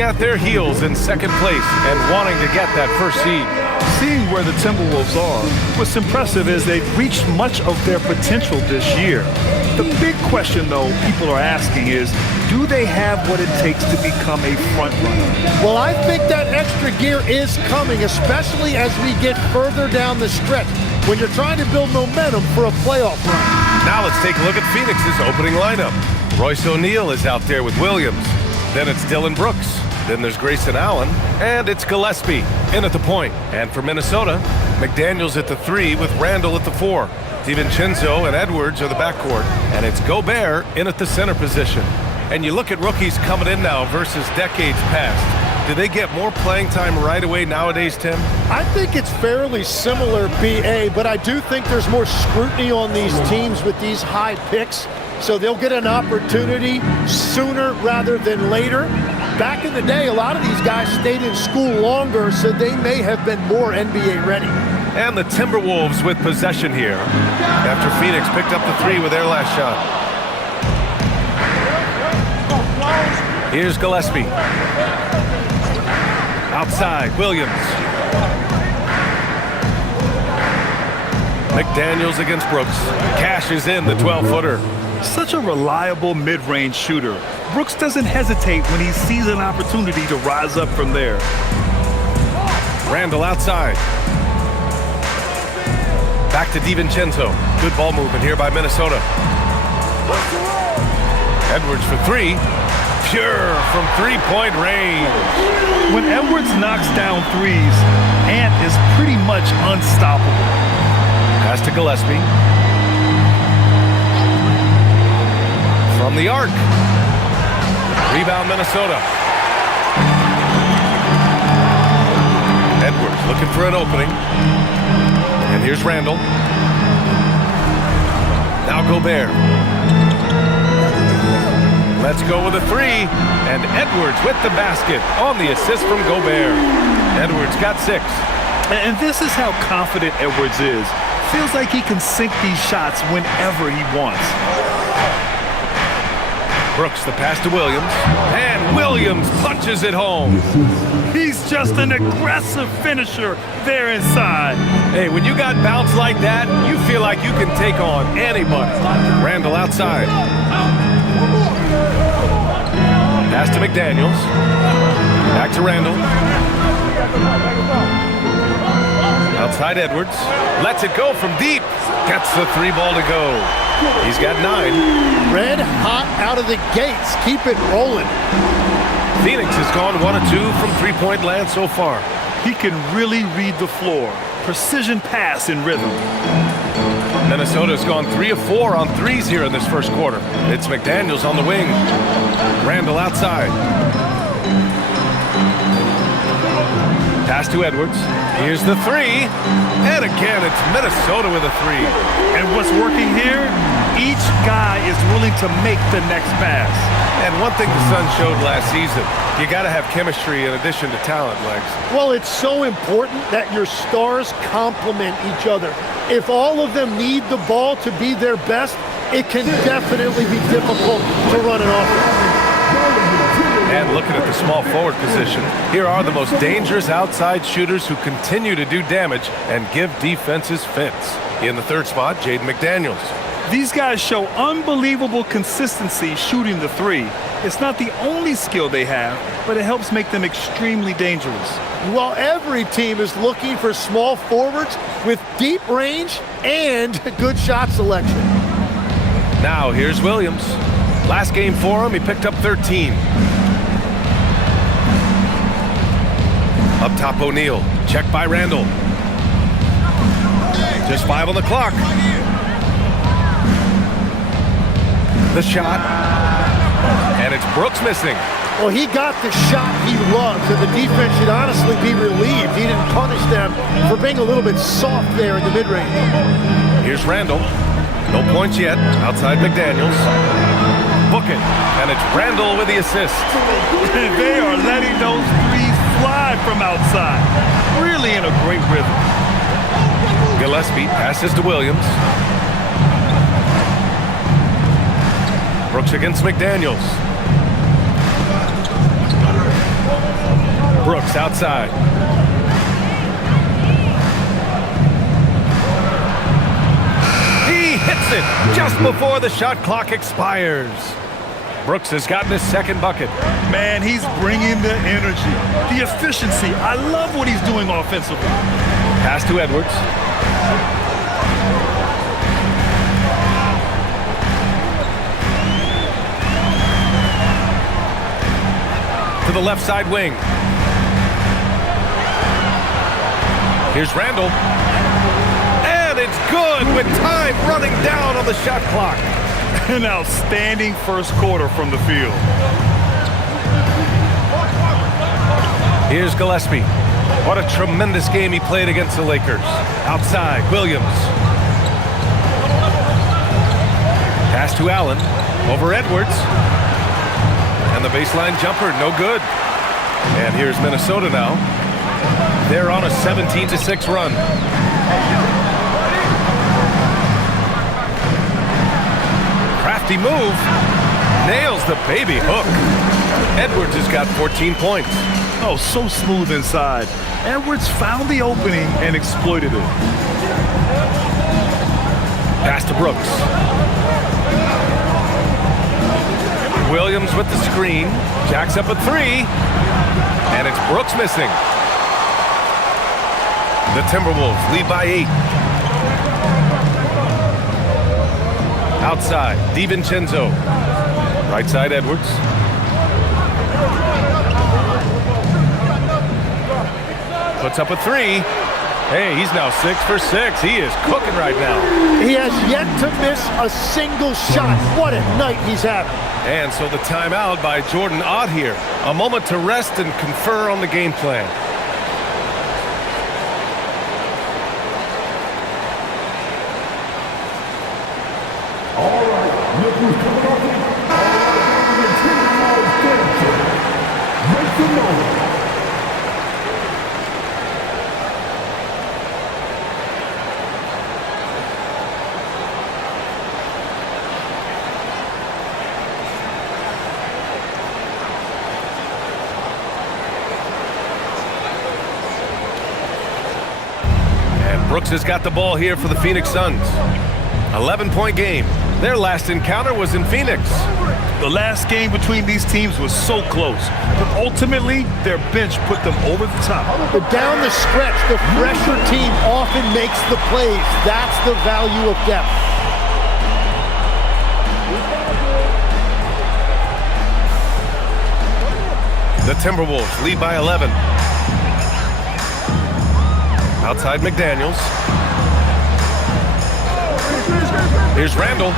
nipping at their heels in second place and wanting to get that first seed. Seeing where the Timberwolves are, what's impressive is they've reached much of their potential this year. The big question, though, people are asking is, do they have what it takes to become a front runner? Well, I think that extra gear is coming, especially as we get further down the stretch when you're trying to build momentum for a playoff run. Now let's take a look at Phoenix's opening lineup. Royce O'Neal is out there with Williams. Then it's Dylan Brooks. Then there's Grayson Allen. And it's Gillespie in at the point. And for Minnesota, McDaniels at the 3 with Randall at the 4. DiVincenzo and Edwards are the backcourt. And it's Gobert in at the center position. And you look at rookies coming in now versus decades past. Do they get more playing time right away nowadays, Tim? I think it's fairly similar, BA, but I do think there's more scrutiny on these teams with these high picks, so they'll get an opportunity sooner rather than later. Back in the day, a lot of these guys stayed in school longer, so they may have been more NBA ready. And the Timberwolves with possession here after Phoenix picked up the 3 with their last shot. Here's Gillespie. Outside, Williams. McDaniels against Brooks. Cashes in the 12-footer. Such a reliable mid-range shooter. Brooks doesn't hesitate when he sees an opportunity to rise up from there. Randall outside. Back to DiVincenzo. Good ball movement here by Minnesota. Edwards for 3. Pure from three-point range. When Edwards knocks down threes, Ant is pretty much unstoppable. Pass to Gillespie. From the arc. Rebound Minnesota. Edwards looking for an opening. And here's Randall. Now Gobert. Let's go with a 3. And Edwards with the basket on the assist from Gobert. Edwards got 6. And this is how confident Edwards is. Feels like he can sink these shots whenever he wants. Brooks the pass to Williams. And Williams punches it home. He's just an aggressive finisher there inside. Hey, when you got bounce like that, you feel like you can take on anybody. Randall outside. Pass to McDaniels. Back to Randall. Outside Edwards. Lets it go from deep. Gets the 3 ball to go. He's got 9. Red hot out of the gates. Keep it rolling. Phoenix has gone 1 of 2 from three-point land so far. He can really read the floor. Precision pass in rhythm. Minnesota's gone 3 of 4 on threes here in this first quarter. It's McDaniels on the wing. Randall outside. Pass to Edwards. Here's the 3. And again, it's Minnesota with a 3. And what's working here? Each guy is willing to make the next pass. And one thing the Suns showed last season, you got to have chemistry in addition to talent, Lex. Well, it's so important that your stars complement each other. If all of them need the ball to be their best, it can definitely be difficult to run an offense. And looking at the small forward position, here are the most dangerous outside shooters who continue to do damage and give defenses fits. In the 3rd spot, Jaden McDaniels. These guys show unbelievable consistency shooting the 3. It's not the only skill they have, but it helps make them extremely dangerous. Well, every team is looking for small forwards with deep range and good shot selection. Now here's Williams. Last game for him, he picked up 13. Up top, O'Neal. Checked by Randall. Just 5 on the clock. The shot. And it's Brooks missing. Well, he got the shot he loves, and the defense should honestly be relieved. He didn't punish them for being a little bit soft there in the mid-range. Here's Randall. No points yet. Outside McDaniels. Book it. And it's Randall with the assist. They are letting those threes fly from outside. Really in a great rhythm. Gillespie passes to Williams. Brooks against McDaniels. Brooks outside. He hits it just before the shot clock expires. Brooks has gotten his second bucket. Man, he's bringing the energy, the efficiency. I love what he's doing offensively. Pass to Edwards. To the left side wing. Here's Randall. And it's good with time running down on the shot clock. An outstanding first quarter from the field. Here's Gillespie. What a tremendous game he played against the Lakers. Outside, Williams. Pass to Allen. Over Edwards. And the baseline jumper, no good. And here's Minnesota now. They're on a 17-6 run. Crafty move. Nails the baby hook. Edwards has got 14 points. Oh, so smooth inside. Edwards found the opening and exploited it. Pass to Brooks. Williams with the screen. Jacks up a three. And it's Brooks missing. The Timberwolves lead by 8. Outside, DiVincenzo. Right side, Edwards. Puts up a three. Hey, he's now 6 for 6. He is cooking right now. He has yet to miss a single shot. What a night he's having. And so the timeout by Jordan Ott here. A moment to rest and confer on the game plan. All right, look who's coming off the make some noise. Brooks has got the ball here for the Phoenix Suns. 11-point game. Their last encounter was in Phoenix. The last game between these teams was so close, but ultimately their bench put them over the top. But down the stretch, the fresher team often makes the plays. That's the value of depth. The Timberwolves lead by 11. Outside McDaniels. Here's Randall.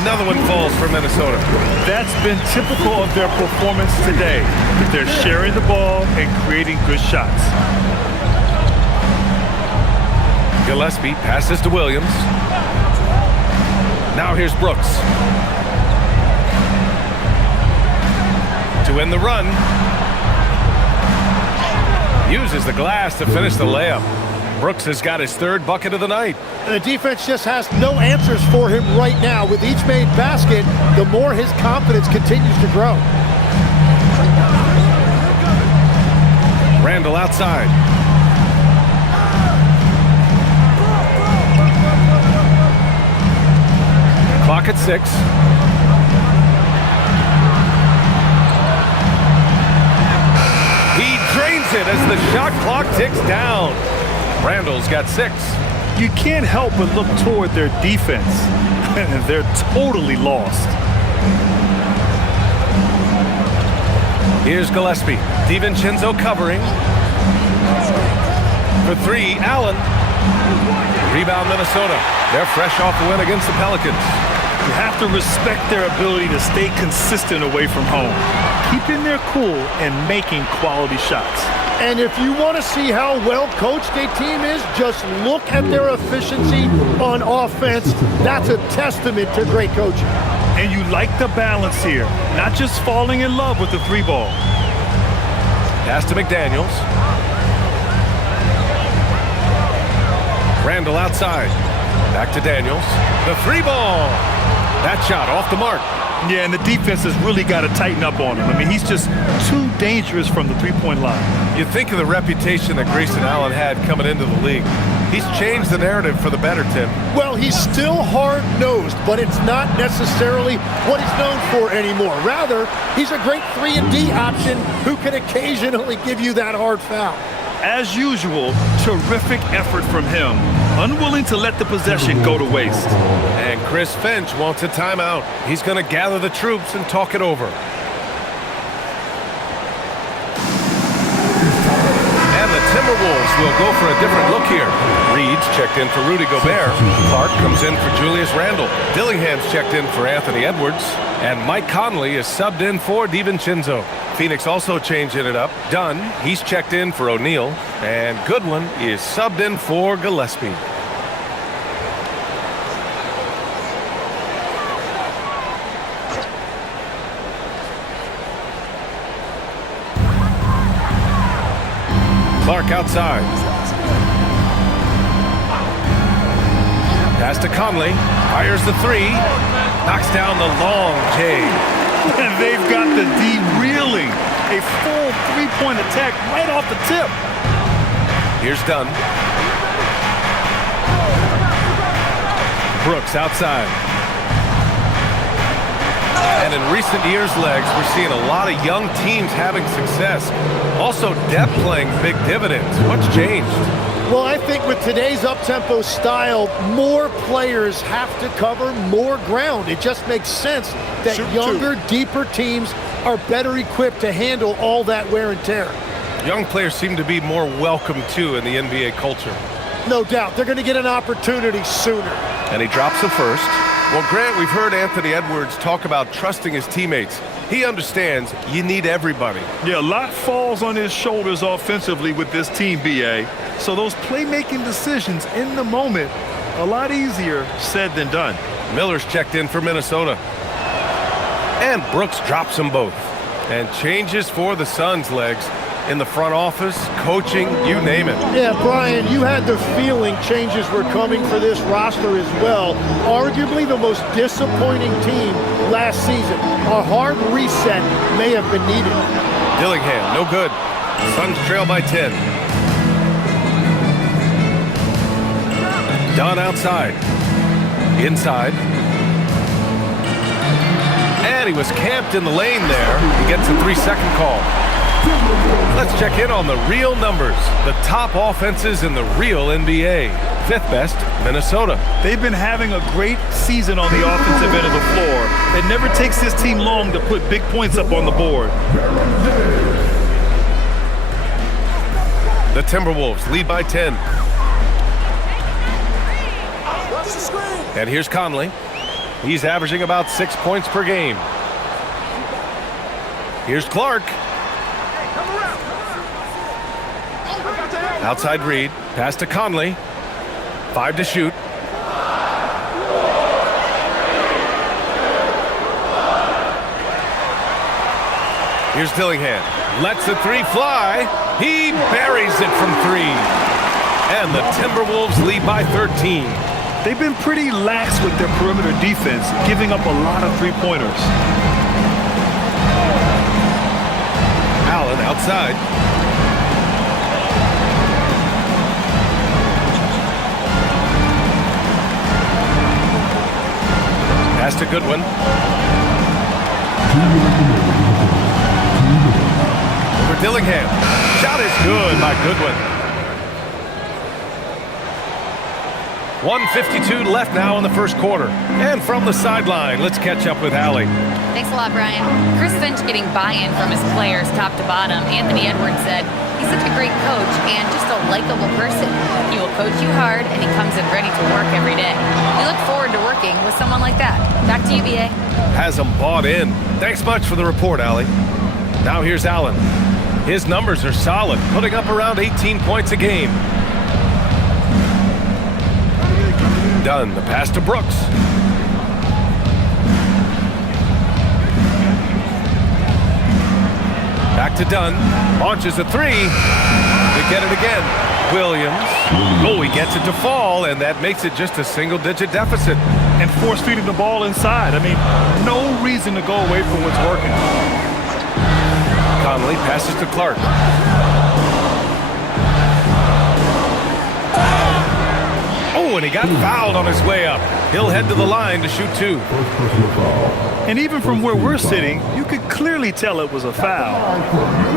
Another one falls for Minnesota. That's been typical of their performance today. They're sharing the ball and creating good shots. Gillespie passes to Williams. Now here's Brooks. To end the run. Uses the glass to finish the layup. Brooks has got his third bucket of the night. And the defense just has no answers for him right now. With each made basket, the more his confidence continues to grow. Randall outside. Clock at 6. He drains it as the shot clock ticks down. Randall's got 6. You can't help but look toward their defense. They're totally lost. Here's Gillespie. DiVincenzo covering. For 3, Allen. Rebound Minnesota. They're fresh off the win against the Pelicans. You have to respect their ability to stay consistent away from home, keeping their cool and making quality shots. And if you want to see how well coached a team is, just look at their efficiency on offense. That's a testament to great coaching. And you like the balance here, not just falling in love with the 3-ball. Pass to McDaniels. Randall outside. Back to Daniels. The 3-ball. That shot off the mark. Yeah, and the defense has really got to tighten up on him. I mean, he's just too dangerous from the three-point line. You think of the reputation that Grayson Allen had coming into the league. He's changed the narrative for the better, Tim. Well, he's still hard-nosed, but it's not necessarily what he's known for anymore. Rather, he's a great 3-and-D option who can occasionally give you that hard foul. As usual, terrific effort from him, unwilling to let the possession go to waste. And Chris Finch wants a timeout. He's going to gather the troops and talk it over. And the Timberwolves will go for a different look here. Reed's checked in for Rudy Gobert. Clark comes in for Julius Randle. Dillingham's checked in for Anthony Edwards. And Mike Conley is subbed in for DiVincenzo. Phoenix also changing it up. Dunn, he's checked in for O'Neal. And Goodwin is subbed in for Gillespie. Clark outside. Pass to Conley. Fires the three. Knocks down the long J. And they've got the D reeling. A full three-point attack right off the tip. Here's Dunn. Brooks outside. And in recent years, Legs, we're seeing a lot of young teams having success. Also, depth playing big dividends. What's changed? Well, I think with today's up-tempo style, more players have to cover more ground. It just makes sense that younger, deeper teams are better equipped to handle all that wear and tear. Young players seem to be more welcome, too, in the NBA culture. No doubt. They're going to get an opportunity sooner. And he drops the first. Well, Grant, we've heard Anthony Edwards talk about trusting his teammates. He understands you need everybody. Yeah, a lot falls on his shoulders offensively with this team, BA. So those playmaking decisions in the moment, a lot easier said than done. Miller's checked in for Minnesota. And Brooks drops them both. And changes for the Suns, Legs. In the front office, coaching, you name it. Yeah, Brian, you had the feeling changes were coming for this roster as well. Arguably the most disappointing team last season. A hard reset may have been needed. Dillingham, no good. Suns trail by 10. Dunn outside. Inside. And he was camped in the lane there. He gets a 3-second call. Let's check in on the real numbers. The top offenses in the real NBA. Fifth best, Minnesota. They've been having a great season on the offensive end of the floor. It never takes this team long to put big points up on the board. The Timberwolves lead by 10. And here's Conley. He's averaging about 6 points per game. Here's Clark. Outside Reed. Pass to Conley. 5 to shoot. Here's Dillingham. Lets the three fly. He buries it from 3. And the Timberwolves lead by 13. They've been pretty lax with their perimeter defense, giving up a lot of three-pointers. Allen outside. Pass to Goodwin. For Dillingham. Shot is good by Goodwin. 1:52 left now in the first quarter. And from the sideline, let's catch up with Allie. Thanks a lot, Brian. Chris Finch getting buy-in from his players top to bottom. Anthony Edwards said he's such a great coach and just a likable person. He will coach you hard, and he comes in ready to work every day. We look forward to working with someone like that. Back to you, BA. Has them bought in. Thanks much for the report, Allie. Now here's Allen. His numbers are solid, putting up around 18 points a game. Dunn, the pass to Brooks. Back to Dunn. Launches a 3. To get it again. Williams. Oh, he gets it to fall, and that makes it just a single-digit deficit. And force feeding the ball inside. I mean, no reason to go away from what's working. Conley passes to Clark. Oh, and he got fouled on his way up. He'll head to the line to shoot 2. And even from where we're sitting, you could clearly tell it was a foul.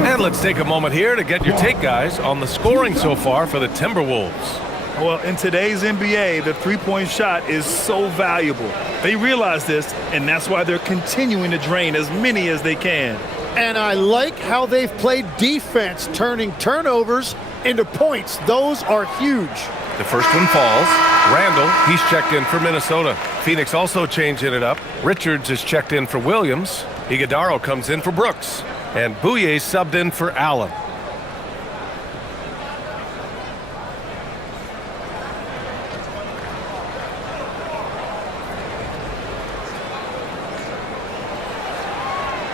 And let's take a moment here to get your take, guys, on the scoring so far for the Timberwolves. Well, in today's NBA, the three-point shot is so valuable. They realize this, and that's why they're continuing to drain as many as they can. And I like how they've played defense, turning turnovers into points. Those are huge. The first one falls. Randall, he's checked in for Minnesota. Phoenix also changing it up. Richards is checked in for Williams. Iguodala comes in for Brooks. And Bouye subbed in for Allen.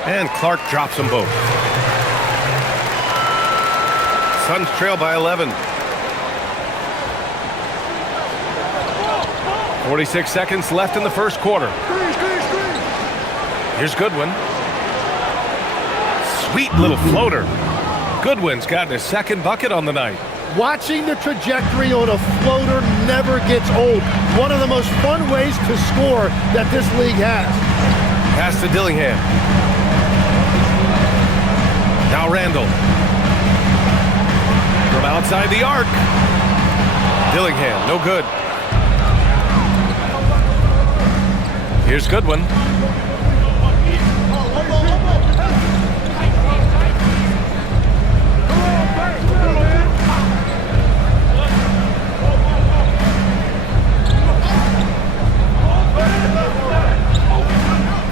And Clark drops them both. Suns trail by 11. 46 seconds left in the first quarter. Here's Goodwin. Sweet little floater. Goodwin's gotten his second bucket on the night. Watching the trajectory on a floater never gets old. One of the most fun ways to score that this league has. Pass to Dillingham. Now Randall. From outside the arc. Dillingham, no good. Here's Goodwin.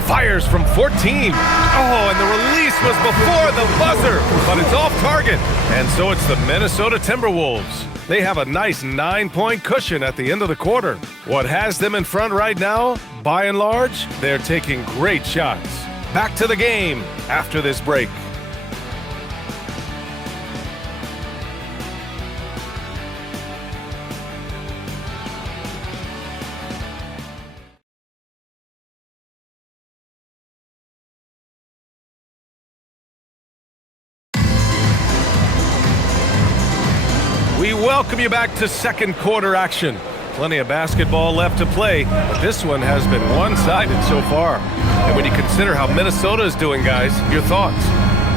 Fires from 14. Oh, and the release was before the buzzer, but it's off target. And so it's the Minnesota Timberwolves. They have a nice 9-point cushion at the end of the quarter. What has them in front right now? By and large, they're taking great shots. Back to the game after this break. We welcome you back to second quarter action. Plenty of basketball left to play, but this one has been one-sided so far. And when you consider how Minnesota is doing, guys, your thoughts?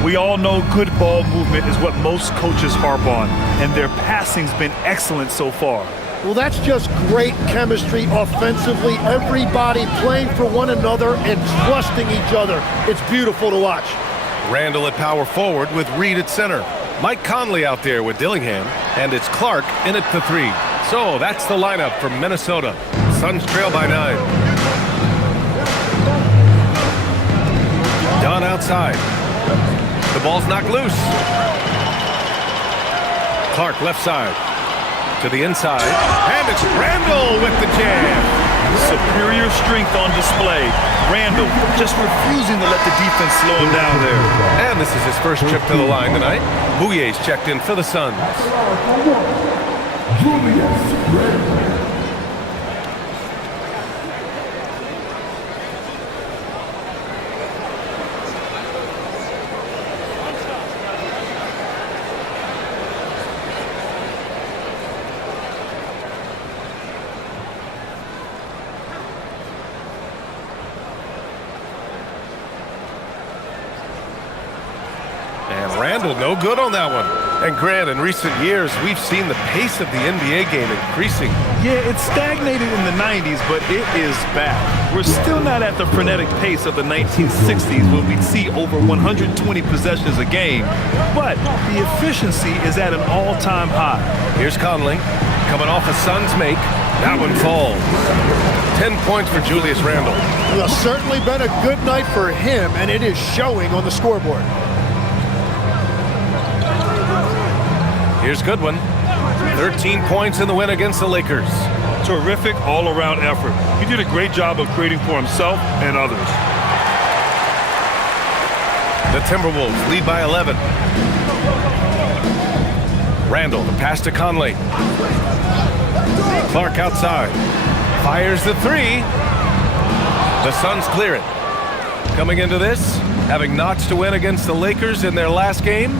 We all know good ball movement is what most coaches harp on, and their passing's been excellent so far. Well, that's just great chemistry offensively. Everybody playing for one another and trusting each other. It's beautiful to watch. Randall at power forward with Reed at center. Mike Conley out there with Dillingham, and it's Clark in at the 3. So that's the lineup for Minnesota. Suns trail by 9. Dunn outside. The ball's knocked loose. Clark left side. To the inside. And it's Randall with the jam. Superior strength on display. Randall just refusing to let the defense slow him down there. And this is his first trip to the line tonight. Bouye's checked in for the Suns. Julius Randle. And Randall no good on that one. And Grant, in recent years, we've seen the pace of the NBA game increasing. Yeah, it stagnated in the 90s, but it is back. We're still not at the frenetic pace of the 1960s when we'd see over 120 possessions a game, but the efficiency is at an all-time high. Here's Conley, coming off a Suns make. That one falls. 10 points for Julius Randle. Well, certainly been a good night for him, and it is showing on the scoreboard. Here's Goodwin. 13 points in the win against the Lakers. Terrific all-around effort. He did a great job of creating for himself and others. The Timberwolves lead by 11. Randall, the pass to Conley. Clark outside. Fires the three. The Suns clear it. Coming into this, having notched to win against the Lakers in their last game.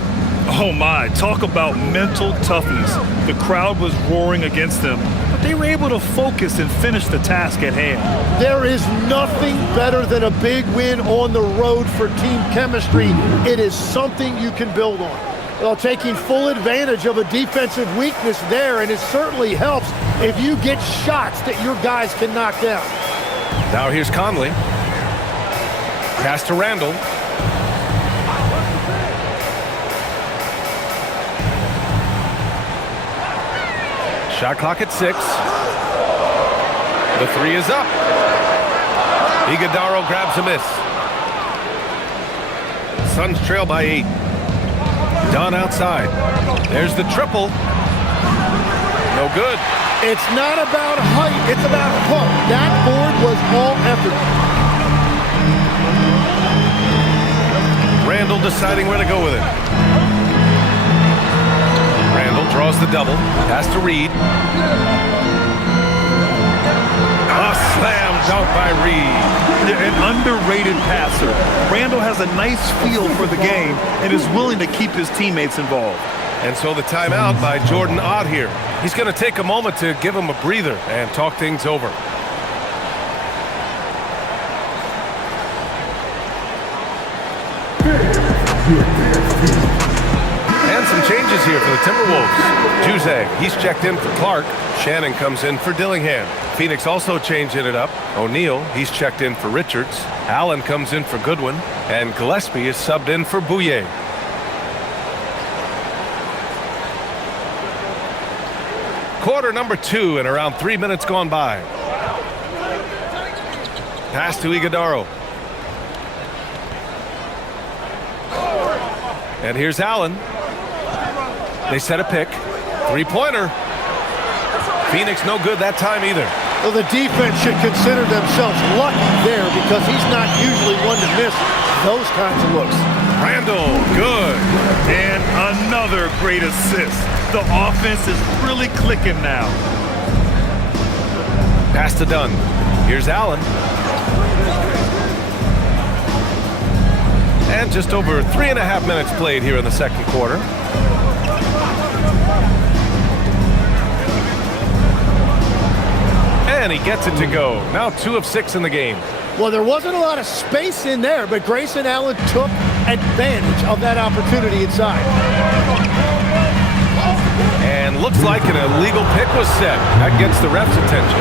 Oh my, talk about mental toughness. The crowd was roaring against them, but they were able to focus and finish the task at hand. There is nothing better than a big win on the road for team chemistry. It is something you can build on. Well, taking full advantage of a defensive weakness there, and it certainly helps if you get shots that your guys can knock down. Now here's Conley. Pass to Randall. Shot clock at 6. The three is up. Iguodala grabs a miss. Suns trail by 8. Dunn outside. There's the triple. No good. It's not about height, it's about hook. That board was all effort. Randall deciding where to go with it. Randall draws the double. Pass to Reed. A slam dunk by Reed. An underrated passer. Randall has a nice feel for the game and is willing to keep his teammates involved. And so the timeout by Jordan Ott here. He's going to take a moment to give him a breather and talk things over. And some changes here for the Timberwolves. Juzang, he's checked in for Clark. Shannon comes in for Dillingham. Phoenix also changing it up. O'Neal, he's checked in for Richards. Allen comes in for Goodwin. And Gillespie is subbed in for Bouye. Quarter number 2 and around 3 minutes gone by. Pass to Iguodala. And here's Allen. They set a pick. Three-pointer. Phoenix no good that time either. Well, the defense should consider themselves lucky there because he's not usually one to miss those kinds of looks. Randall, good. And another great assist. The offense is really clicking now. Pass to Dunn. Here's Allen. And just over 3.5 minutes played here in the second quarter. And he gets it to go. Now 2 of 6 in the game. Well, there wasn't a lot of space in there, but Grayson Allen took advantage of that opportunity inside. And looks like an illegal pick was set. That gets the ref's attention.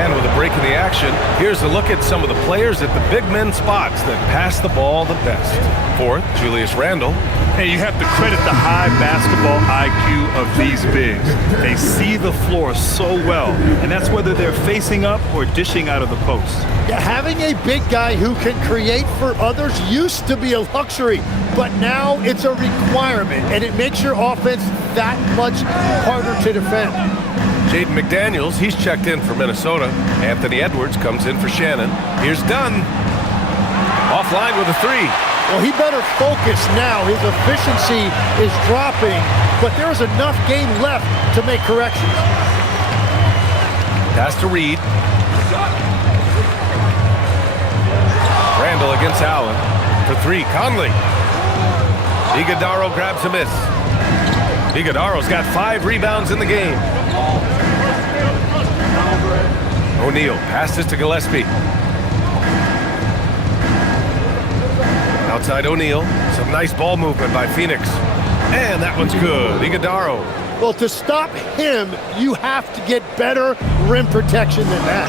And with a break in the action, here's a look at some of the players at the big men spots that pass the ball the best. Fourth, Julius Randle. Hey, you have to credit the high basketball IQ of these bigs. They see the floor so well, and that's whether they're facing up or dishing out of the post. Yeah, having a big guy who can create for others used to be a luxury, but now it's a requirement, and it makes your offense that much harder to defend. Jaden McDaniels, he's checked in for Minnesota. Anthony Edwards comes in for Shannon. Here's Dunn. Offline with a 3. Well, he better focus now. His efficiency is dropping, but there's enough game left to make corrections. Pass to Reed. Randall against Allen. For 3, Conley. Iguodala grabs a miss. Iguodala's got 5 rebounds in the game. O'Neal passes to Gillespie. Outside O'Neal. Some nice ball movement by Phoenix. And that one's good. Iguodala. Well, to stop him, you have to get better rim protection than that.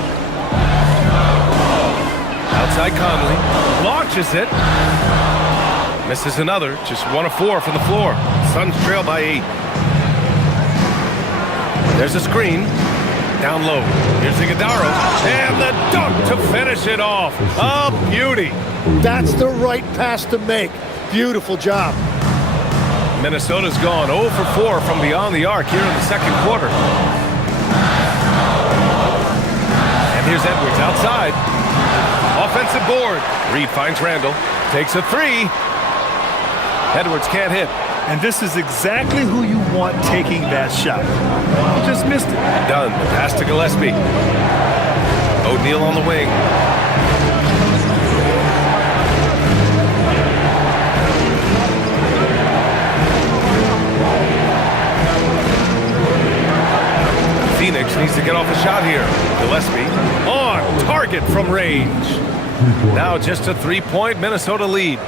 Outside Conley. Launches it. Misses another. Just 1 of 4 from the floor. Suns trail by 8. There's a screen. Down low. Here's Iguodala. And the dunk to finish it off. A beauty. That's the right pass to make. Beautiful job. Minnesota's gone 0 for 4 from beyond the arc here in the second quarter. And here's Edwards outside. Offensive board. Reed finds Randall. Takes a 3. Edwards can't hit. And this is exactly who you want taking that shot. He just missed it. Dunn, the pass to Gillespie. O'Neal on the wing. Phoenix needs to get off a shot here. Gillespie on target from range. Now just a three-point Minnesota lead.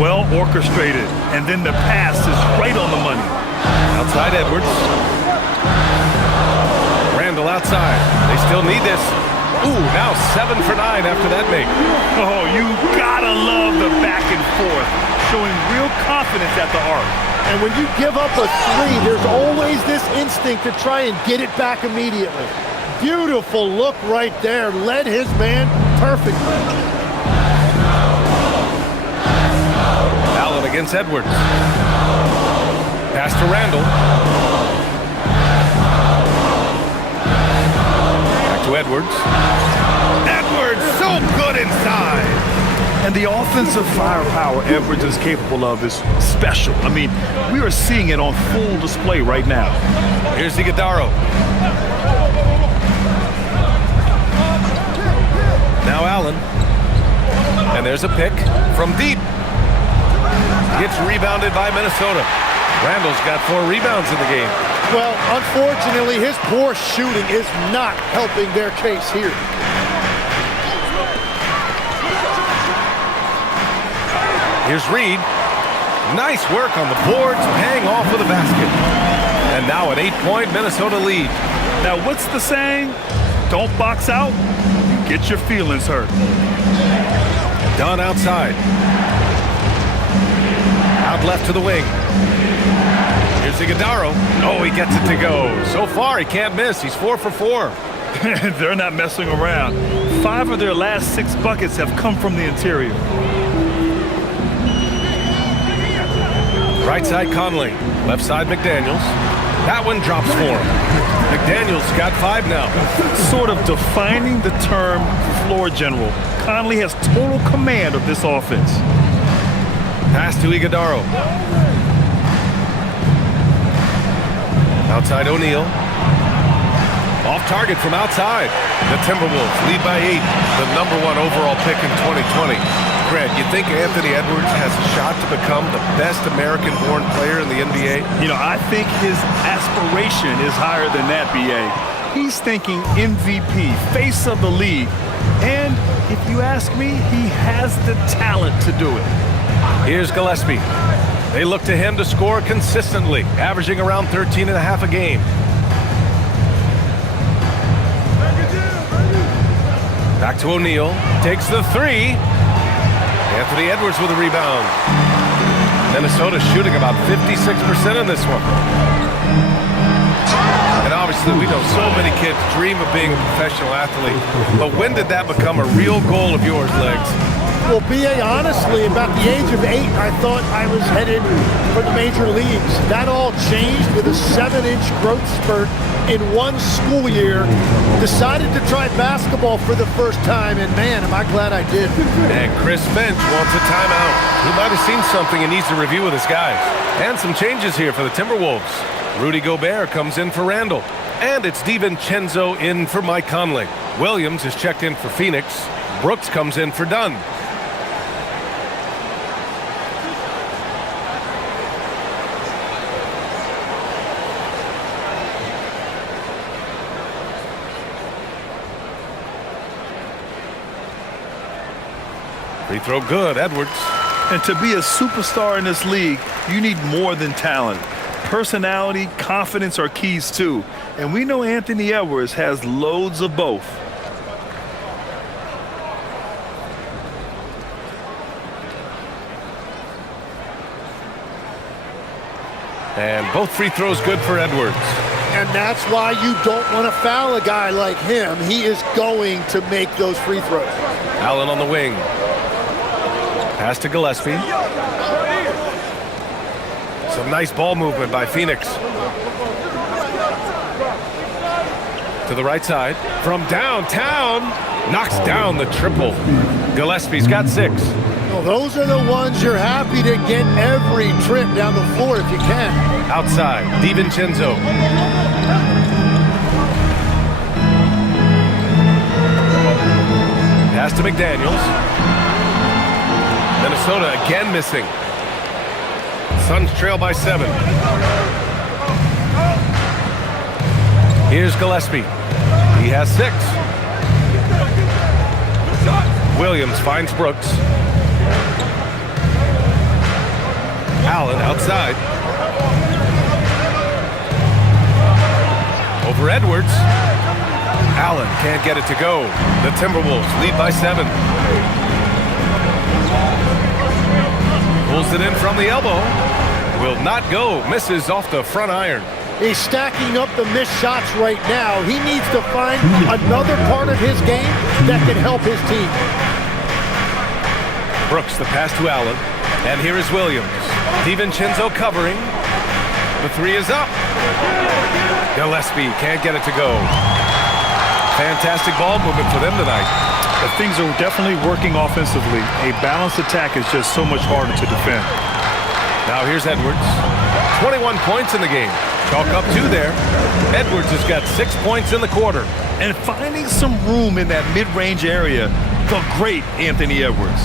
Well orchestrated, and then the pass is right on the money. Outside Edwards. Randall outside. They still need this. Ooh, now 7 for 9 after that make. Oh, you gotta love the back and forth, showing real confidence at the arc. And when you give up a three, there's always this instinct to try and get it back immediately. Beautiful look right there. Led his man perfectly. Allen against Edwards. Pass to Randall. Back to Edwards. Edwards, so good inside. And the offensive firepower Edwards is capable of is special. I mean, we are seeing it on full display right now. Here's Iguodala. Now Allen. And there's a pick from deep. Gets rebounded by Minnesota. Randall's got 4 rebounds in the game. Well, unfortunately, his poor shooting is not helping their case here. Here's Reed. Nice work on the boards, paying off with a basket. And now an 8-point Minnesota lead. Now, what's the saying? Don't box out, you get your feelings hurt. Dunn outside. Out left to the wing. Here's Iguodala. Oh, he gets it to go. So far, he can't miss. He's 4 for 4. They're not messing around. 5 of their last 6 buckets have come from the interior. Right side Conley. Left side McDaniels. That one drops for him. McDaniels got 5 now. Sort of defining the term floor general. Conley has total command of this offense. Pass to Iguodala. Outside O'Neal. Off target from outside. The Timberwolves lead by 8. The #1 overall pick in 2020. Greg, you think Anthony Edwards has a shot to become the best American-born player in the NBA? You know, I think his aspiration is higher than that, B.A. He's thinking MVP, face of the league. And if you ask me, he has the talent to do it. Here's Gillespie. They look to him to score consistently, averaging around 13.5 a game. Back to O'Neal. Takes the 3. Anthony Edwards with a rebound. Minnesota shooting about 56% in this one. And obviously we know so many kids dream of being a professional athlete. But when did that become a real goal of yours, Legs? Well, B.A., honestly, about the age of 8, I thought I was headed for the major leagues. That all changed with a 7-inch growth spurt in one school year. Decided to try basketball for the first time, and man, am I glad I did. And Chris Finch wants a timeout. He might have seen something and needs to review with his guys. And some changes here for the Timberwolves. Rudy Gobert comes in for Randall. And it's DiVincenzo in for Mike Conley. Williams is checked in for Phoenix. Brooks comes in for Dunn. Free throw good, Edwards. And to be a superstar in this league, you need more than talent. Personality, confidence are keys too. And we know Anthony Edwards has loads of both. And both free throws good for Edwards. And that's why you don't want to foul a guy like him. He is going to make those free throws. Allen on the wing. Pass to Gillespie. Some nice ball movement by Phoenix. To the right side. From downtown. Knocks down the triple. Gillespie's got 6. Well, those are the ones you're happy to get every trip down the floor if you can. Outside, DiVincenzo. Pass to McDaniels. Minnesota again missing. Suns trail by 7. Here's Gillespie. He has 6. Williams finds Brooks. Allen outside. Over Edwards. Allen can't get it to go. The Timberwolves lead by 7. Pulls it in from the elbow. Will not go. Misses off the front iron. He's stacking up the missed shots right now. He needs to find another part of his game that can help his team. Brooks, the pass to Allen. And here is Williams. DiVincenzo covering. The 3 is up. Gillespie can't get it to go. Fantastic ball movement for them tonight. But things are definitely working offensively. A balanced attack is just so much harder to defend. Now here's Edwards. 21 points in the game. Chalk up 2 there. Edwards has got 6 points in the quarter. And finding some room in that mid-range area, the great Anthony Edwards.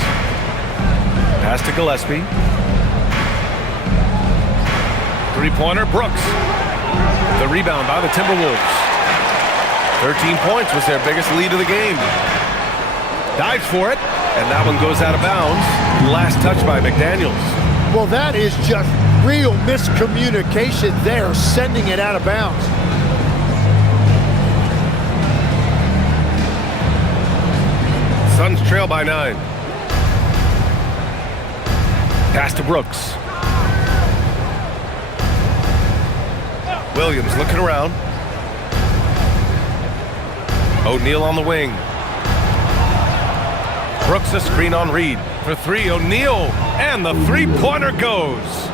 Pass to Gillespie. 3-pointer, Brooks. The rebound by the Timberwolves. 13 points was their biggest lead of the game. Dives for it, and that one goes out of bounds. Last touch by McDaniels. Well, that is just real miscommunication there, sending it out of bounds. Suns trail by 9. Pass to Brooks. Williams looking around. O'Neal on the wing. Brooks a screen on Reed. For 3, O'Neal. And the 3-pointer goes.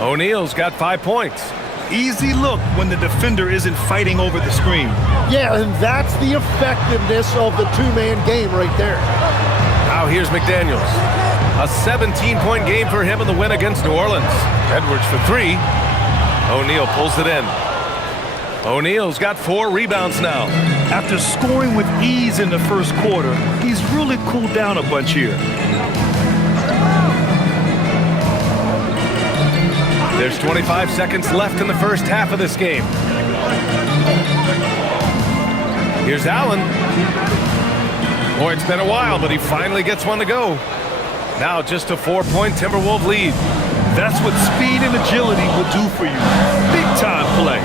O'Neal's got 5 points. Easy look when the defender isn't fighting over the screen. Yeah, and that's the effectiveness of the two-man game right there. Now here's McDaniels. A 17-point game for him in the win against New Orleans. Edwards for 3. O'Neal pulls it in. O'Neal's got 4 rebounds now. After scoring with ease in the first quarter, he's really cooled down a bunch here. There's 25 seconds left in the first half of this game. Here's Allen. Boy, it's been a while, but he finally gets one to go. Now just a 4-point Timberwolves lead. That's what speed and agility will do for you. Big-time play.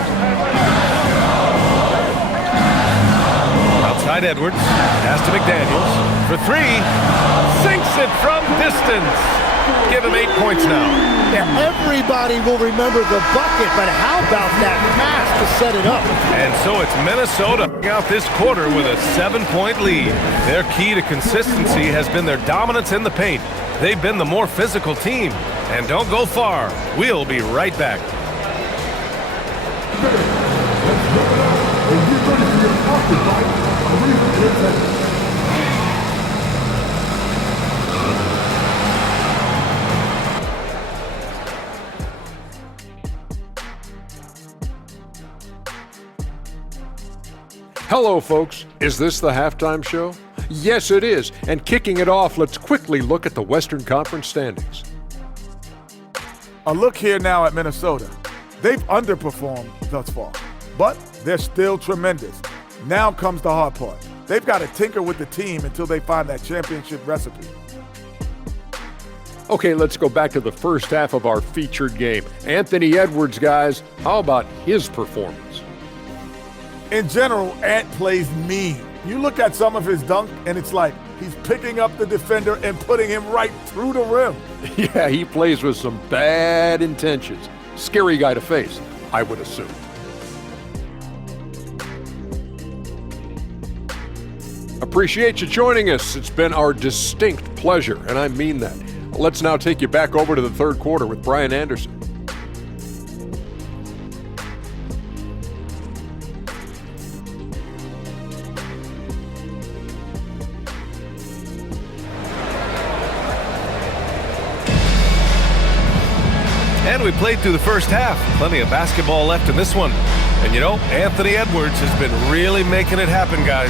Outside Edwards. Pass to McDaniels. For 3. Sinks it from distance. Give him 8 points now. Yeah, everybody will remember the bucket, but how about that pass to set it up? And so it's Minnesota out this quarter with a 7-point lead. Their key to consistency has been their dominance in the paint. They've been the more physical team. And don't go far. We'll be right back. Hello, folks. Is this the halftime show? Yes, it is. And kicking it off, let's quickly look at the Western Conference standings. A look here now at Minnesota. They've underperformed thus far, but they're still tremendous. Now comes the hard part. They've got to tinker with the team until they find that championship recipe. Okay, let's go back to the first half of our featured game. Anthony Edwards, guys, how about his performance? In general, Ant plays mean. You look at some of his dunk, and it's like he's picking up the defender and putting him right through the rim. Yeah, he plays with some bad intentions. Scary guy to face, I would assume. Appreciate you joining us. It's been our distinct pleasure, and I mean that. Let's now take you back over to the third quarter with Brian Anderson. And we played through the first half. Plenty of basketball left in this one. And you know, Anthony Edwards has been really making it happen, guys.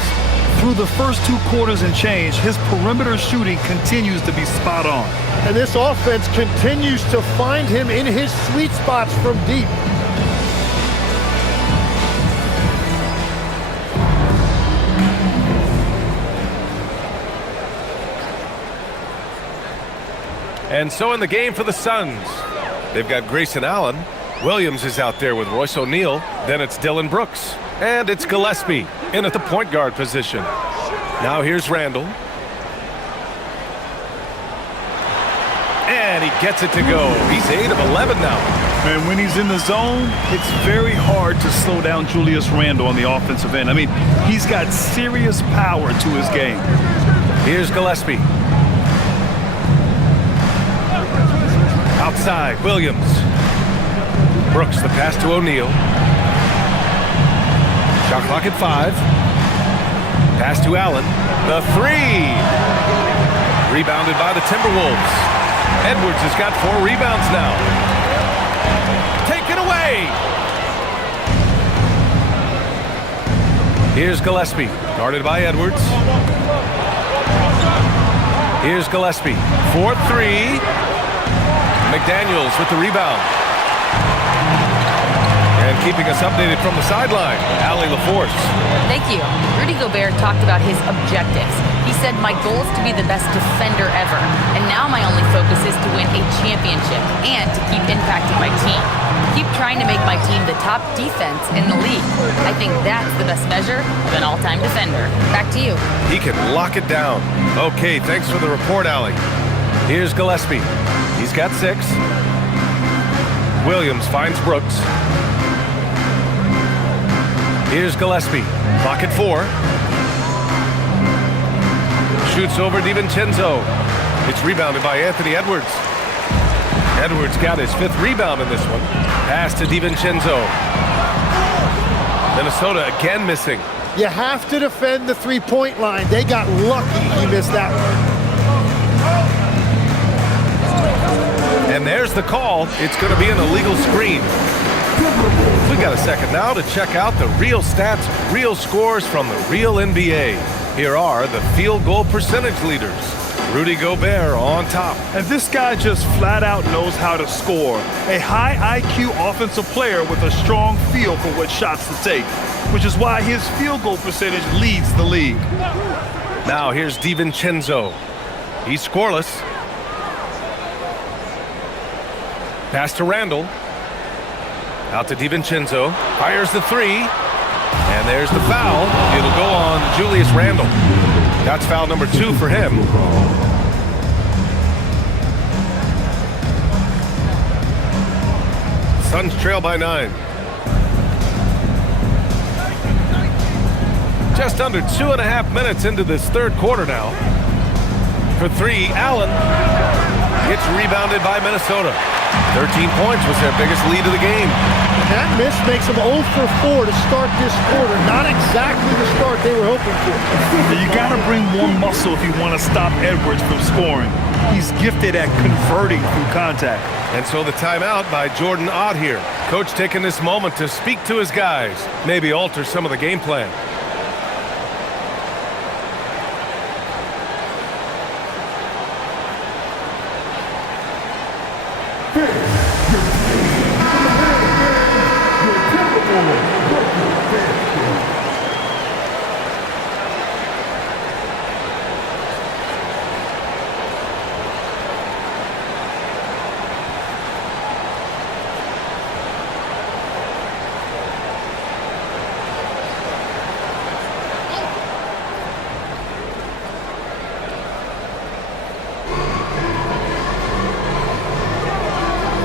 Through the first 2 quarters and change, his perimeter shooting continues to be spot on. And this offense continues to find him in his sweet spots from deep. And so in the game for the Suns, they've got Grayson Allen. Williams is out there with Royce O'Neal. Then it's Dillon Brooks. And it's Gillespie in at the point guard position. Now here's Randall. And he gets it to go. He's 8 of 11 now. And when he's in the zone, it's very hard to slow down Julius Randle on the offensive end. I mean, he's got serious power to his game. Here's Gillespie. Outside, Williams. Brooks, the pass to O'Neal. Shot clock at 5. Pass to Allen. The 3. Rebounded by the Timberwolves. Edwards has got 4 rebounds now. Taken away. Here's Gillespie, guarded by Edwards. Here's Gillespie, 4-3. McDaniels with the rebound. And keeping us updated from the sideline, Allie LaForce. Thank you. Rudy Gobert talked about his objectives. He said, my goal is to be the best defender ever. And now my only focus is to win a championship and to keep impacting my team. Keep trying to make my team the top defense in the league. I think that's the best measure of an all-time defender. Back to you. He can lock it down. Okay, thanks for the report, Allie. Here's Gillespie. He's got 6. Williams finds Brooks. Here's Gillespie. Clock at 4. Shoots over DiVincenzo. It's rebounded by Anthony Edwards. Edwards got his 5th rebound in this one. Pass to DiVincenzo. Minnesota again missing. You have to defend the three-point line. They got lucky he missed that one. And there's the call. It's going to be an illegal screen. We got a second now to check out the real stats, real scores from the real NBA. Here are the field goal percentage leaders. Rudy Gobert on top. And this guy just flat out knows how to score. A high IQ offensive player with a strong feel for what shots to take, which is why his field goal percentage leads the league. Now here's DiVincenzo. He's scoreless. Pass to Randall. Out to DiVincenzo. Fires the 3. And there's the foul. It'll go on Julius Randle. That's foul number 2 for him. Suns trail by 9. Just under 2.5 minutes into this third quarter now. For 3, Allen. It's rebounded by Minnesota. 13 points was their biggest lead of the game. That miss makes them 0 for 4 to start this quarter. Not exactly the start they were hoping for. You got to bring more muscle if you want to stop Edwards from scoring. He's gifted at converting through contact. And so the timeout by Jordan Ott here. Coach taking this moment to speak to his guys, maybe alter some of the game plan.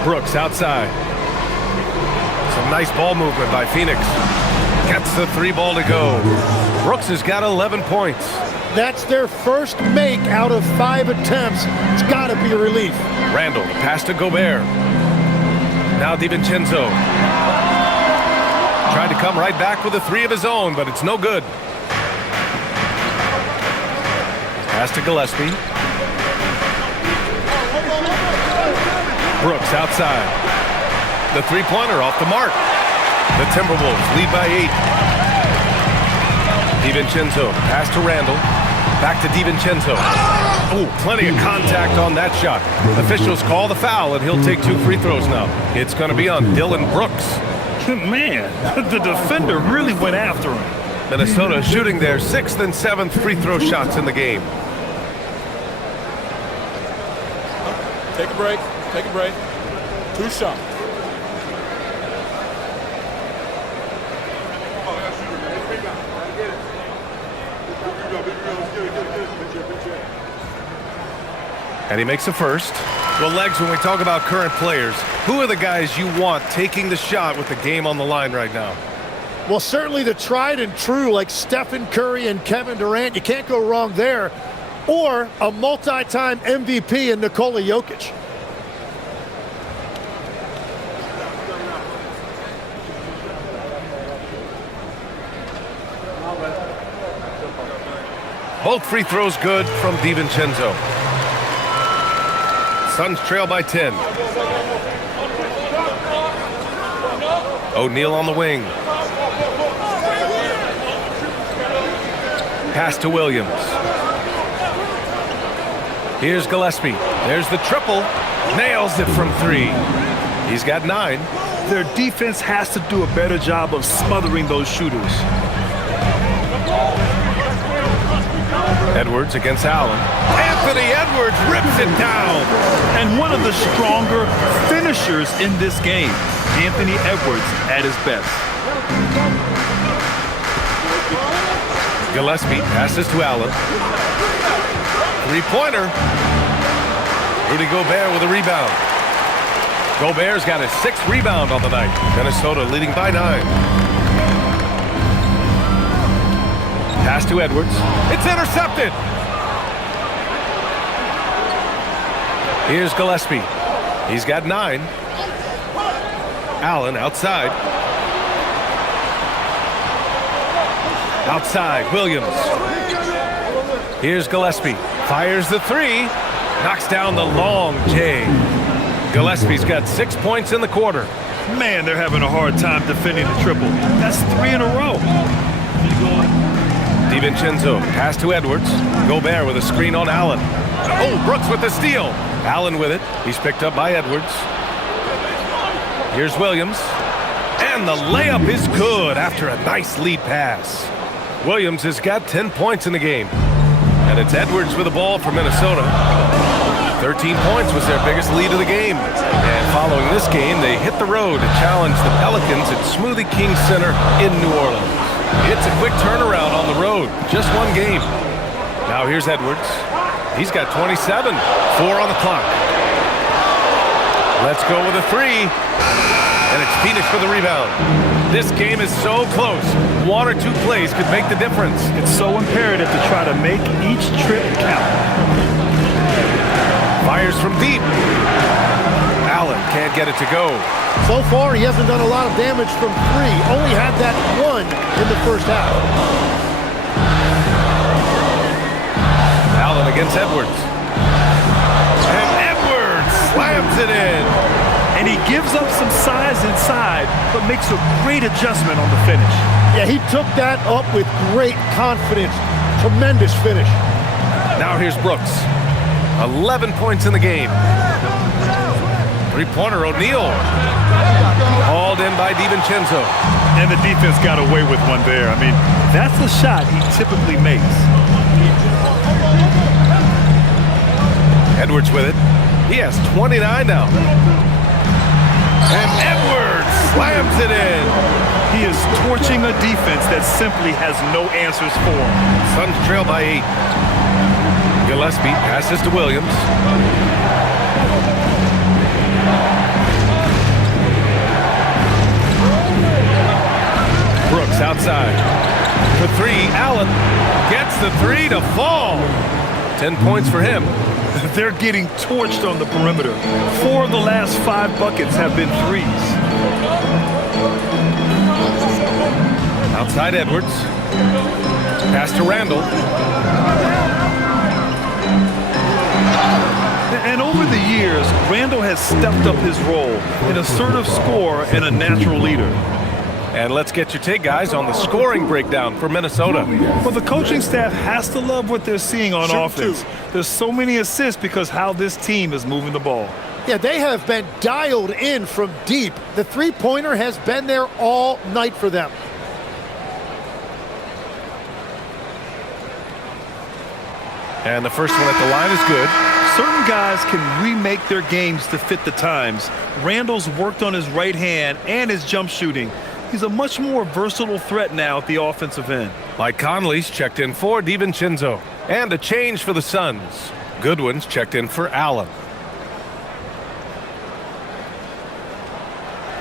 Brooks outside. Some nice ball movement by Phoenix. Gets the 3 ball to go. Brooks has got 11 points. That's their first make out of 5 attempts. It's got to be a relief. Randall, the pass to Gobert. Now DiVincenzo. Tried to come right back with a 3 of his own, but it's no good. Pass to Gillespie. Brooks outside. The three-pointer off the mark. The Timberwolves lead by 8. DiVincenzo, pass to Randall. Back to DiVincenzo. Oh, plenty of contact on that shot. Officials call the foul, and he'll take 2 free throws now. It's going to be on Dillon Brooks. Man, the defender really went after him. Minnesota shooting their 6th and 7th free throw shots in the game. Take a break. Take a break. 2 shots. And he makes a first. Well, Legs, when we talk about current players, who are the guys you want taking the shot with the game on the line right now? Well, certainly the tried and true like Stephen Curry and Kevin Durant. You can't go wrong there. Or a multi-time MVP in Nikola Jokic. Both free throws good from DiVincenzo. Suns trail by 10. O'Neal on the wing. Pass to Williams. Here's Gillespie. There's the triple. Nails it from 3. He's got 9. Their defense has to do a better job of smothering those shooters. Edwards against Allen. Anthony Edwards rips it down. And one of the stronger finishers in this game, Anthony Edwards at his best. Gillespie passes to Allen. Three-pointer. Rudy Gobert with a rebound. Gobert's got his 6th rebound on the night. Minnesota leading by 9. Pass to Edwards. It's intercepted. Here's Gillespie. He's got 9. Allen outside. Outside, Williams. Here's Gillespie. Fires the 3. Knocks down the long J. Gillespie's got 6 points in the quarter. Man, they're having a hard time defending the triple. That's 3 in a row. DiVincenzo, pass to Edwards. Gobert with a screen on Allen. Oh, Brooks with the steal. Allen with it. He's picked up by Edwards. Here's Williams. And the layup is good after a nice lead pass. Williams has got 10 points in the game. And it's Edwards with the ball for Minnesota. 13 points was their biggest lead of the game. And following this game, they hit the road to challenge the Pelicans at Smoothie King Center in New Orleans. It's a quick turnaround on the road. Just one game. Now here's Edwards. He's got 27. 4 on the clock. Let's go with a 3. And it's Phoenix for the rebound. This game is so close. 1 or 2 plays could make the difference. It's so imperative to try to make each trip count. Fires from deep. Allen can't get it to go. So far, he hasn't done a lot of damage from 3. Only had that 1 in the first half. Allen against Edwards. And Edwards slams it in. And he gives up some size inside, but makes a great adjustment on the finish. Yeah, he took that up with great confidence. Tremendous finish. Now here's Brooks. 11 points in the game. Three-pointer, O'Neal. Hauled in by DiVincenzo. And the defense got away with one there. I mean, that's the shot he typically makes. Edwards with it. He has 29 now. And Edwards slams it in. He is torching a defense that simply has no answers for him. Suns trail by 8. Gillespie passes to Williams. Brooks outside. For 3, Allen gets the 3 to fall. 10 points for him. They're getting torched on the perimeter. 4 of the last 5 buckets have been 3s. Outside Edwards. Pass to Randall. And over the years, Randall has stepped up his role, an assertive scorer and a natural leader. And let's get your take, guys, on the scoring breakdown for Minnesota. Well, the coaching staff has to love what they're seeing on offense. There's so many assists because how this team is moving the ball. Yeah, they have been dialed in from deep. The three-pointer has been there all night for them. And the first one at the line is good. Certain guys can remake their games to fit the times. Randall's worked on his right hand and his jump shooting. He's a much more versatile threat now at the offensive end. Mike Conley's checked in for DiVincenzo. And a change for the Suns. Goodwin's checked in for Allen.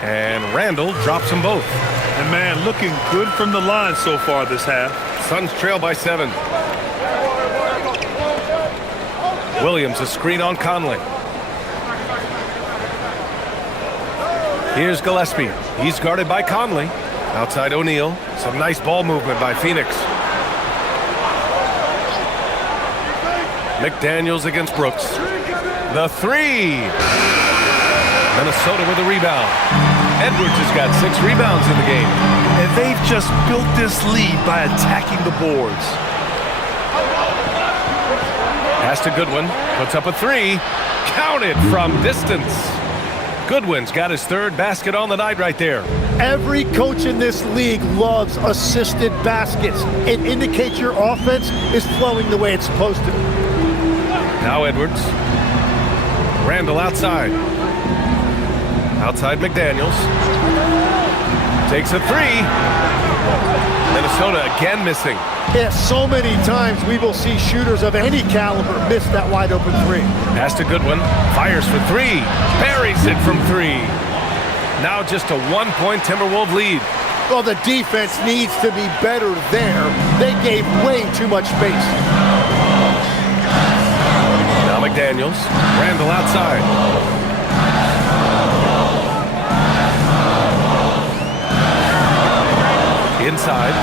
And Randall drops them both. And man, looking good from the line so far this half. Suns trail by 7. Williams a screen on Conley. Here's Gillespie. He's guarded by Conley. Outside O'Neal. Some nice ball movement by Phoenix. McDaniels against Brooks. The three. Minnesota with a rebound. Edwards has got 6 rebounds in the game. And they've just built this lead by attacking the boards. Pass to Goodwin. Puts up a 3. Counted from distance. Goodwin's got his 3rd basket on the night right there. Every coach in this league loves assisted baskets. It indicates your offense is flowing the way it's supposed to. Now Edwards. Randall outside. Outside McDaniels. Takes a 3. Minnesota again missing. Yeah, so many times we will see shooters of any caliber miss that wide open 3. Pass to Goodwin. Fires for 3. Buries it from 3. Now just a 1-point Timberwolves lead. Well, the defense needs to be better there. They gave way too much space. Now McDaniels. Randall outside. Inside.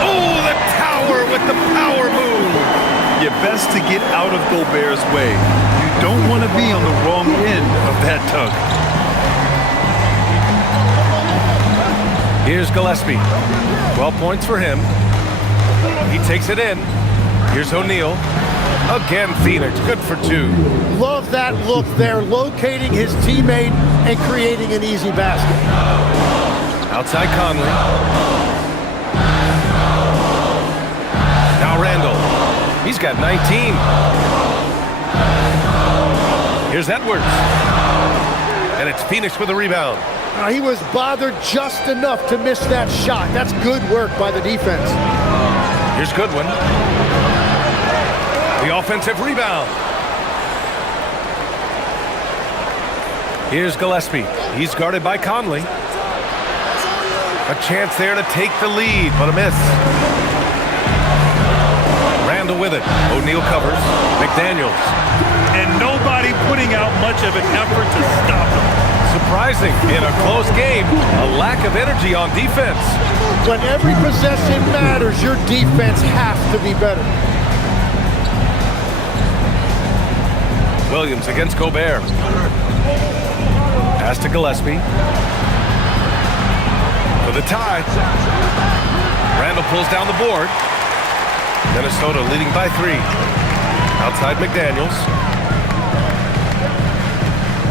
Oh, the tower with the power move. You're best to get out of Gobert's way. You don't want to be on the wrong end of that tug. Here's Gillespie. 12 points for him. He takes it in. Here's O'Neal. Again, Phoenix, good for 2. Love that look there, locating his teammate and creating an easy basket. Outside Conley. Now Randall. He's got 19. Here's Edwards. And it's Phoenix with a rebound. He was bothered just enough to miss that shot. That's good work by the defense. Here's Goodwin. The offensive rebound. Here's Gillespie. He's guarded by Conley. A chance there to take the lead, but a miss. Randall with it. O'Neal covers. McDaniels. And nobody putting out much of an effort to stop him. Surprising in a close game, a lack of energy on defense. When every possession matters, your defense has to be better. Williams against Gobert. Pass to Gillespie. For the tie. Randall pulls down the board. Minnesota leading by 3. Outside McDaniels.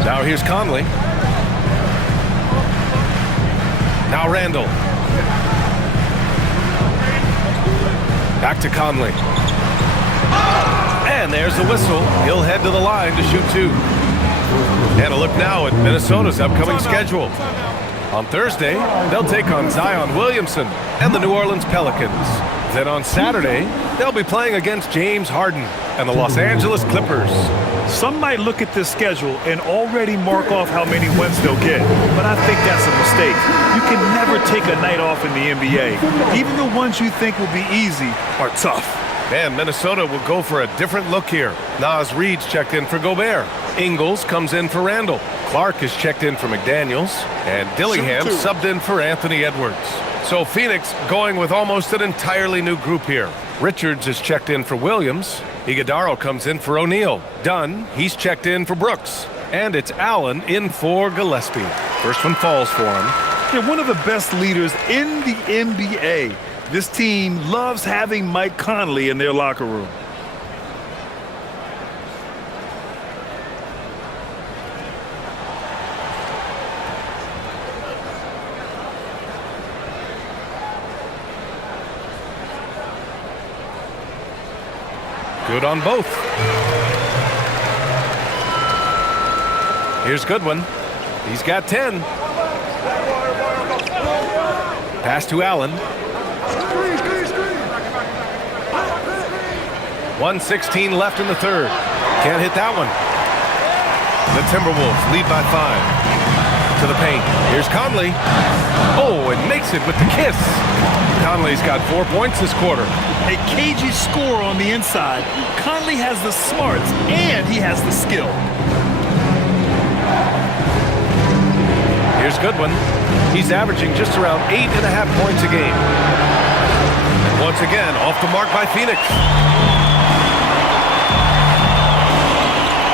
Now here's Conley. Now Randall. Back to Conley. And there's the whistle. He'll head to the line to shoot 2. And a look now at Minnesota's upcoming schedule. On Thursday, they'll take on Zion Williamson and the New Orleans Pelicans. Then on Saturday, they'll be playing against James Harden and the Los Angeles Clippers. Some might look at this schedule and already mark off how many wins they'll get, but I think that's a mistake. You can never take a night off in the NBA. Even the ones you think will be easy are tough. Man, Minnesota will go for a different look here. Naz Reid's checked in for Gobert. Ingles comes in for Randall. Clark is checked in for McDaniels. And Dillingham subbed in for Anthony Edwards. So Phoenix going with almost an entirely new group here. Richards is checked in for Williams. Iguodaro comes in for O'Neal. Dunn, he's checked in for Brooks. And it's Allen in for Gillespie. First one falls for him. They're one of the best leaders in the NBA. This team loves having Mike Conley in their locker room. Good on both. Here's Goodwin. He's got 10. Pass to Allen. 1:16 left in the third. Can't hit that one. The Timberwolves lead by 5. To the paint. Here's Conley. Oh, it makes it with the kiss. Conley's got 4 points this quarter. A cagey score on the inside. Conley has the smarts and he has the skill. Here's Goodwin. He's averaging just around 8.5 points a game. And once again, off the mark by Phoenix.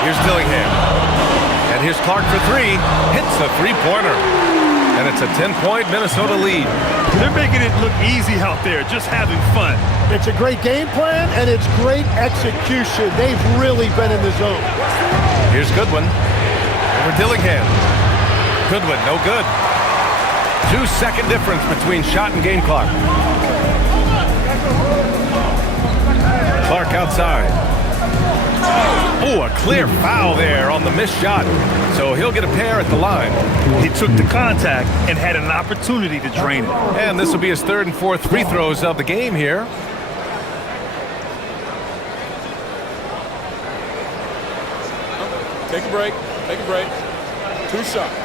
Here's Dillingham. And here's Clark for 3. Hits a three-pointer. And it's a 10-point Minnesota lead. They're making it look easy out there, just having fun. It's a great game plan, and it's great execution. They've really been in the zone. Here's Goodwin. Over Dillingham. Goodwin, no good. 2-second difference between shot and game clock. Clark outside. Oh, a clear foul there on the missed shot. So he'll get a pair at the line. He took the contact and had an opportunity to drain it. And this will be his 3rd and 4th free throws of the game here. Take a break. Take a break. 2 shots.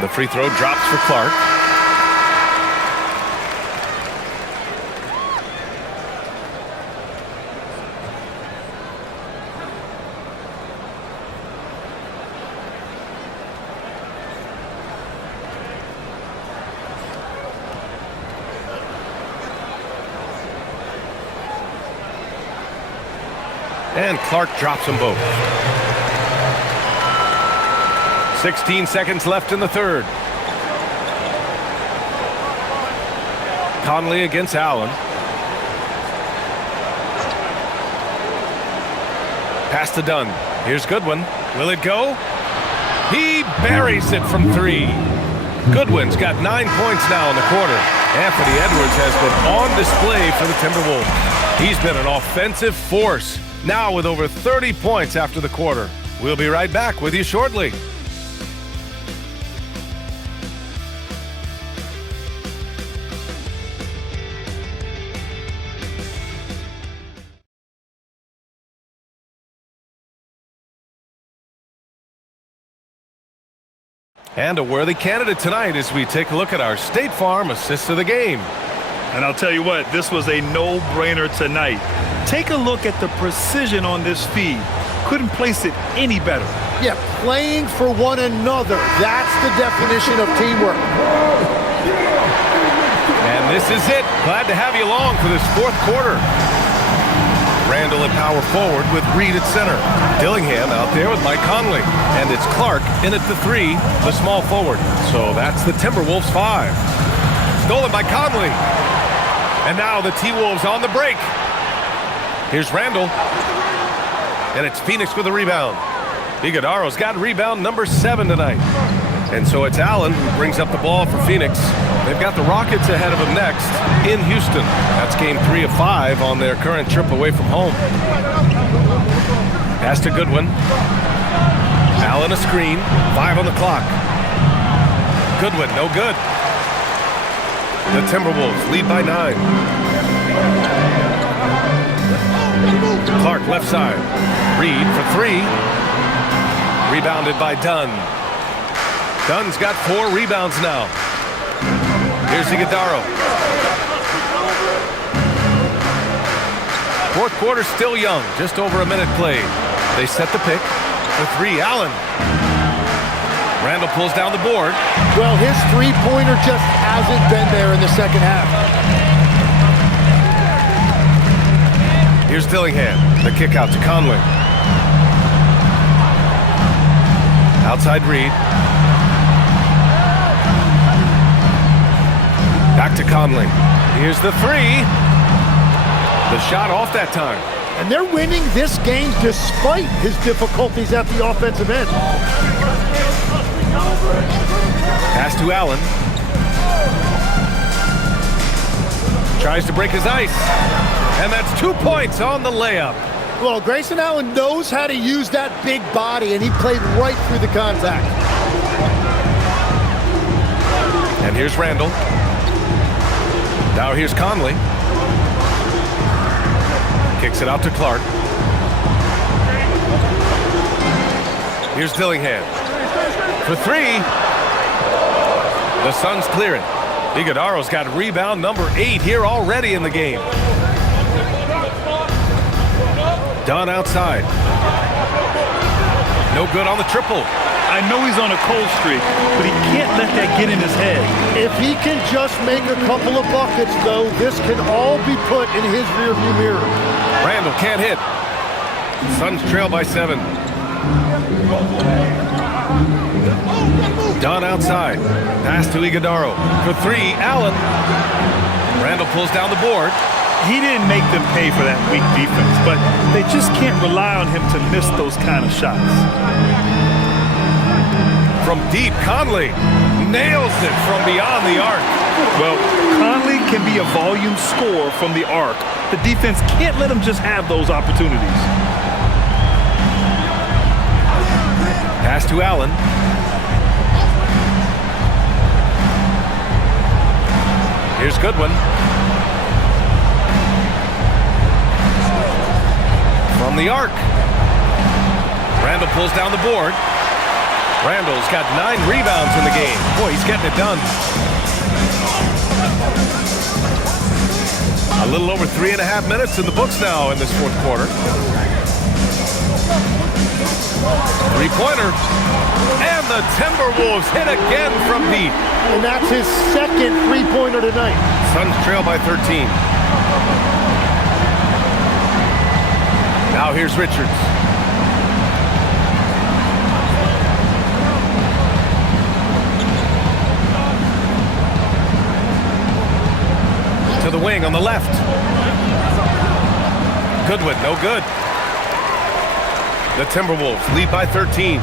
The free throw drops for Clark. And Clark drops them both. 16 seconds left in the third. Conley against Allen. Pass to Dunn. Here's Goodwin. Will it go? He buries it from 3. Goodwin's got 9 points now in the quarter. Anthony Edwards has been on display for the Timberwolves. He's been an offensive force, now with over 30 points after the quarter. We'll be right back with you shortly. And a worthy candidate tonight as we take a look at our State Farm assist of the game. And I'll tell you what, this was a no-brainer tonight. Take a look at the precision on this feed. Couldn't place it any better. Yeah, playing for one another. That's the definition of teamwork. And this is it. Glad to have you along for this 4th quarter. Randall at power forward with Reed at center. Dillingham out there with Mike Conley. And it's Clark in at the 3, the small forward. So that's the Timberwolves 5. Stolen by Conley. And now the T-Wolves on the break. Here's Randall. And it's Phoenix with a rebound. Iguodaro's got rebound number 7 tonight. And so it's Allen who brings up the ball for Phoenix. They've got the Rockets ahead of them next in Houston. That's game 3 of 5 on their current trip away from home. Pass to Goodwin. Allen a screen. 5 on the clock. Goodwin, no good. The Timberwolves lead by 9. Clark left side. Reed for 3. Rebounded by Dunn. Dunn's got 4 rebounds now. Here's Iguodaro. 4th quarter still young, just over a minute played. They set the pick. For three, Allen. Randall pulls down the board. Well, his three-pointer just hasn't been there in the second half. Here's Dillingham. The kick out to Conley. Outside Reed. Back to Conley. Here's the three. The shot off that time. And they're winning this game despite his difficulties at the offensive end. Pass to Allen. Tries to break his ice. And that's 2 points on the layup. Well, Grayson Allen knows how to use that big body, and he played right through the contact. And here's Randall. Now here's Conley. Kicks it out to Clark. Here's Dillingham. For three. The Suns clear it. Iguodaro's got rebound number 8 here already in the game. Dunn outside. No good on the triple. I know he's on a cold streak, but he can't let that get in his head. If he can just make a couple of buckets, though, this can all be put in his rearview mirror. Randall can't hit. Suns trail by 7. Dunn outside. Pass to Iguodaro. For three, Allen. Randall pulls down the board. He didn't make them pay for that weak defense, but they just can't rely on him to miss those kind of shots. From deep, Conley nails it from beyond the arc. Well, Conley can be a volume scorer from the arc. The defense can't let him just have those opportunities. Pass to Allen. Here's Goodwin. From the arc. Randall pulls down the board. Randall's got 9 rebounds in the game. Boy, he's getting it done. A little over 3.5 minutes in the books now in this fourth quarter. Three-pointer. And the Timberwolves hit again from deep. And that's his second three-pointer tonight. Suns trail by 13. Now here's Richards. To the wing on the left. Goodwin, no good. The Timberwolves lead by 13.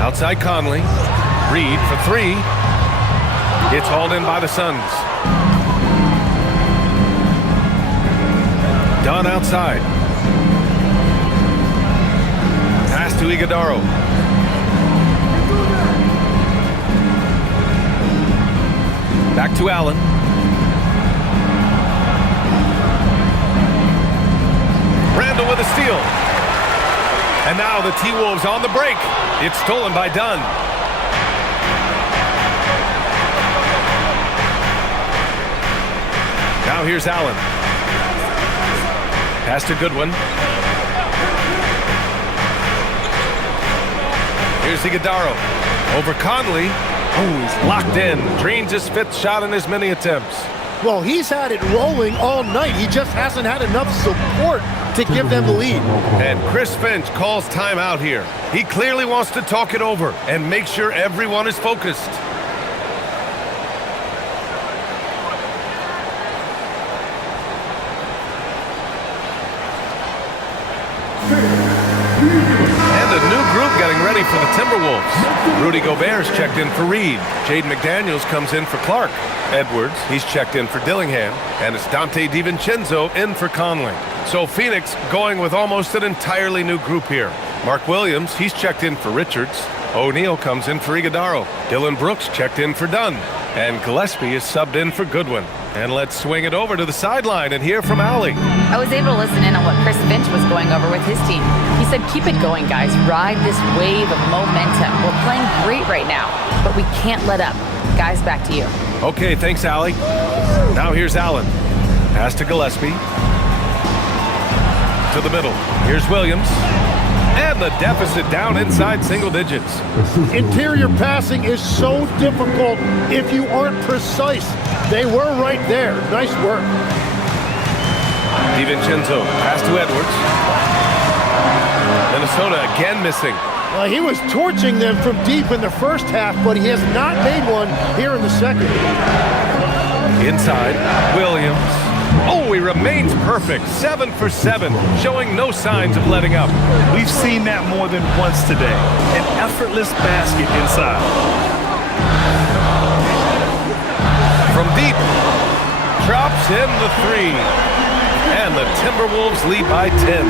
Outside Conley. Reed for three. It's hauled in by the Suns. Dunn outside. Pass to Iguodaro. Back to Allen. Randall with a steal. And now the T-Wolves on the break. It's stolen by Dunn. Now here's Allen. Pass to Goodwin. Here's Iguodaro. Over Conley. Oh, he's locked in. Drains his 5th shot in his many attempts. Well, he's had it rolling all night. He just hasn't had enough support to give them the lead. And Chris Finch calls timeout here. He clearly wants to talk it over and make sure everyone is focused. And a new group getting ready for the Timberwolves. Rudy Gobert's checked in for Reed. Jaden McDaniels comes in for Clark. Edwards, he's checked in for Dillingham. And it's Dante DiVincenzo in for Conley. So Phoenix going with almost an entirely new group here. Mark Williams, he's checked in for Richards. O'Neal comes in for Iguodaro. Dylan Brooks checked in for Dunn. And Gillespie is subbed in for Goodwin. And let's swing it over to the sideline and hear from Allie. I was able to listen in on what Chris Finch was going over with his team. He said, keep it going, guys. Ride this wave of momentum. We're playing great right now, but we can't let up. Guys, back to you. Okay, thanks, Allie. Now here's Allen. Pass to Gillespie. to the middle. Here's Williams. And the deficit down inside single digits. Interior passing is so difficult if you aren't precise. They were right there. Nice work. DiVincenzo pass to Edwards. Minnesota again missing. He was torching them from deep in the first half, but he has not made one here in the second. Inside, Williams. Oh, he remains perfect. 7 for 7, showing no signs of letting up. We've seen that more than once today. An effortless basket inside. From deep, drops in the 3. And the Timberwolves lead by 10.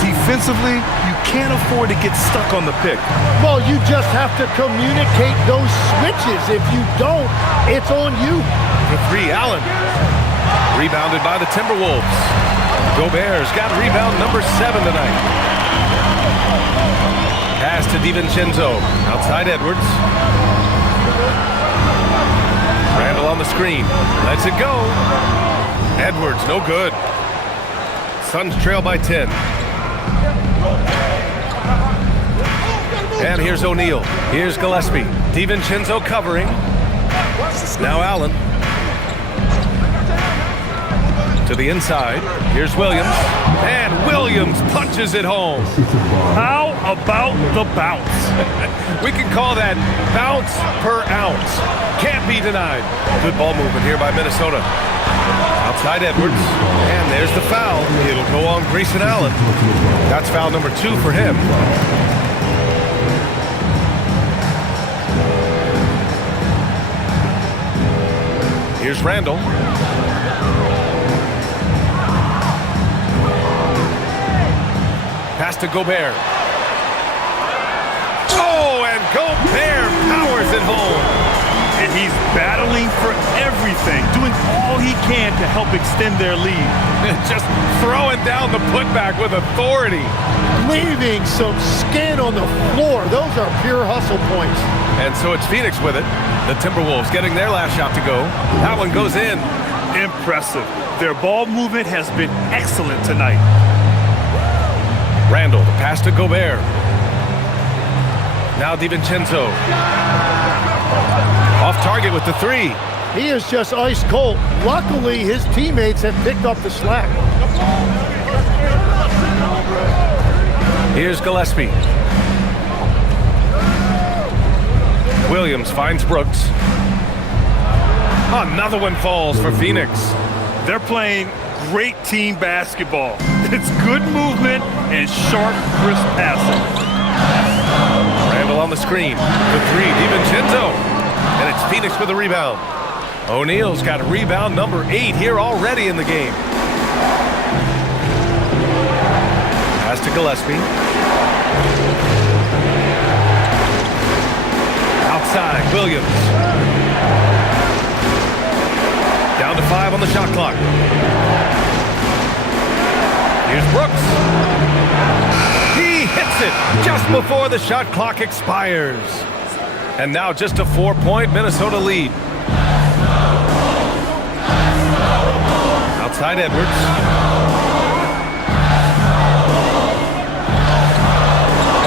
Defensively, you can't afford to get stuck on the pick. Well, you just have to communicate those switches. If you don't, it's on you. For 3, Allen. Rebounded by the Timberwolves. Gobert's got rebound number 7 tonight. Pass to DiVincenzo. Outside Edwards. Randall on the screen. Lets it go. Edwards, no good. Suns trail by 10. And here's O'Neal. Here's Gillespie. DiVincenzo covering. Now Allen. To the inside. Here's Williams. And Williams punches it home. How about the bounce? We can call that bounce per ounce. Can't be denied. Good ball movement here by Minnesota. Outside Edwards. And there's the foul. It'll go on Grayson Allen. That's foul number 2 for him. Here's Randall. Pass to Gobert. Oh, and Gobert powers it home. And he's battling for everything, doing all he can to help extend their lead. Just throwing down the putback with authority. Leaving some skin on the floor. Those are pure hustle points. And so it's Phoenix with it. The Timberwolves getting their last shot to go. That one goes in. Impressive. Their ball movement has been excellent tonight. Randall, the pass to Gobert. Now DiVincenzo. Off target with the 3. He is just ice cold. Luckily, his teammates have picked up the slack. Here's Gillespie. Williams finds Brooks. Another one falls for Phoenix. They're playing great team basketball. It's good movement and sharp, crisp passing. Randall on the screen. The 3, DiVincenzo. And it's Phoenix with a rebound. O'Neal's got rebound number 8 here already in the game. Pass to Gillespie. Outside, Williams. Down to 5 on the shot clock. Here's Brooks. He hits it just before the shot clock expires. And now just a 4-point Minnesota lead. Outside Edwards.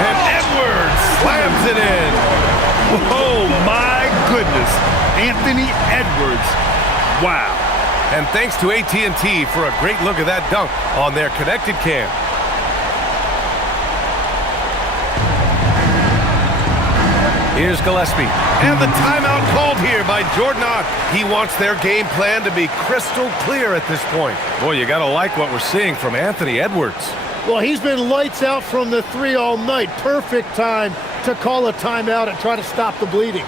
And Edwards slams it in. Oh my goodness. Anthony Edwards. Wow. And thanks to AT&T for a great look at that dunk on their connected cam. Here's Gillespie. And the timeout called here by Jordan Ott. He wants their game plan to be crystal clear at this point. Boy, you gotta like what we're seeing from Anthony Edwards. Well, he's been lights out from the 3 all night. Perfect time to call a timeout and try to stop the bleeding.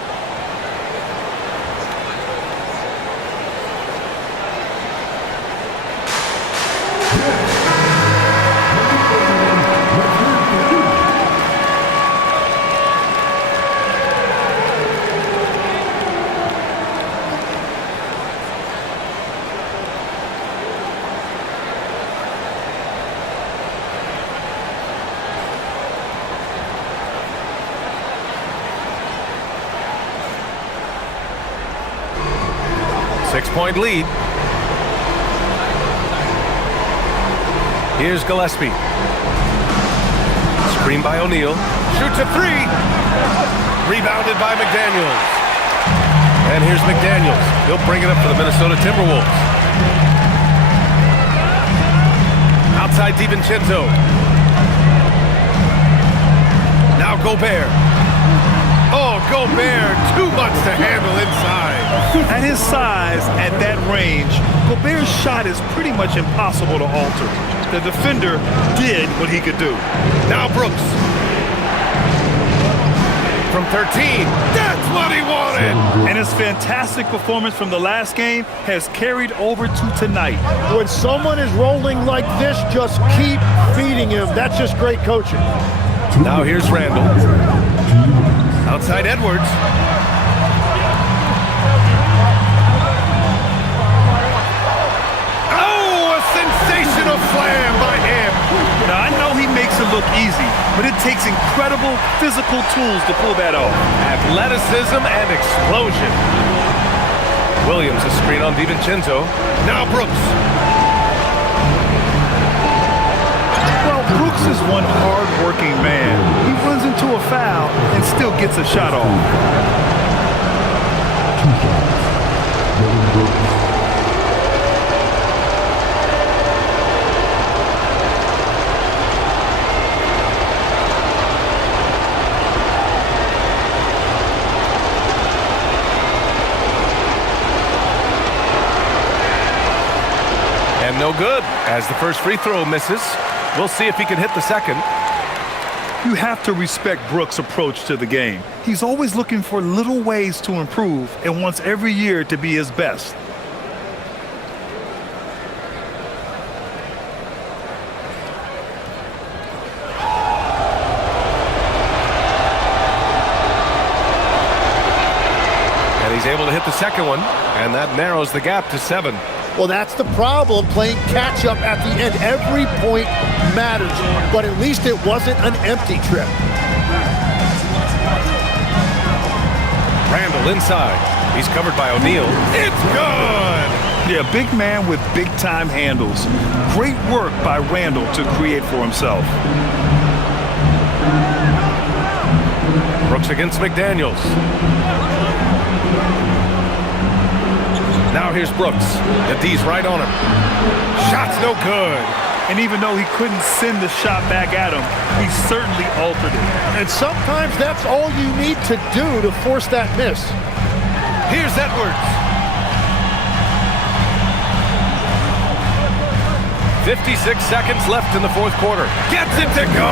Here's Gillespie. Screen by O'Neal. Shoots a three. Rebounded by McDaniels. And here's McDaniels. He'll bring it up for the Minnesota Timberwolves. Outside DiVincenzo. Now Gobert. Oh, Gobert, too much to handle inside. At his size, at that range, Gobert's shot is pretty much impossible to alter. The defender did what he could do. Now Brooks. From 13, that's what he wanted. And his fantastic performance from the last game has carried over to tonight. When someone is rolling like this, just keep feeding him. That's just great coaching. Now here's Randall. Outside Edwards. Oh, a sensational slam by him. Now, I know he makes it look easy, but it takes incredible physical tools to pull that off. Athleticism and explosion. Williams a screen on DiVincenzo. Now Brooks. Well, Brooks is one hard-working man. He runs into a foul and still gets a shot off. 2 shots. Dylan Brooks. And no good, as the first free throw misses. We'll see if he can hit the second. You have to respect Brooks' approach to the game. He's always looking for little ways to improve and wants every year to be his best. And he's able to hit the second one, and that narrows the gap to 7. Well, that's the problem, playing catch-up at the end. Every point matters, but at least it wasn't an empty trip. Randall inside. He's covered by O'Neal. It's good! Yeah, big man with big-time handles. Great work by Randall to create for himself. Brooks against McDaniels. Now here's Brooks. The D's right on him. Shot's no good. And even though he couldn't send the shot back at him, he certainly altered it. And sometimes that's all you need to do to force that miss. Here's Edwards. 56 seconds left in the fourth quarter. Gets it to go.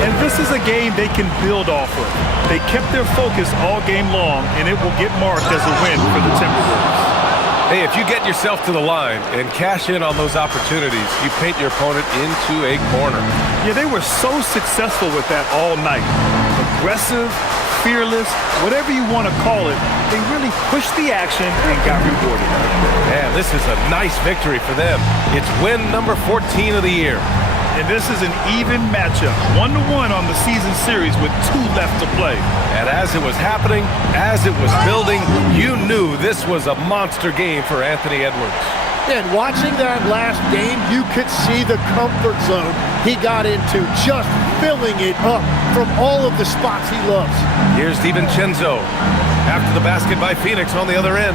And this is a game they can build off of. They kept their focus all game long, and it will get marked as a win for the Timberwolves. Hey, if you get yourself to the line and cash in on those opportunities, you paint your opponent into a corner. Yeah, they were so successful with that all night. Aggressive, fearless, whatever you want to call it, they really pushed the action and got rewarded. Man, this is a nice victory for them. It's win number 14 of the year. And this is an even matchup, 1-1 on the season series with 2 left to play. And as it was happening, as it was building, you knew this was a monster game for Anthony Edwards. And watching that last game, you could see the comfort zone he got into, just filling it up from all of the spots he loves. Here's DiVincenzo after the basket by Phoenix on the other end.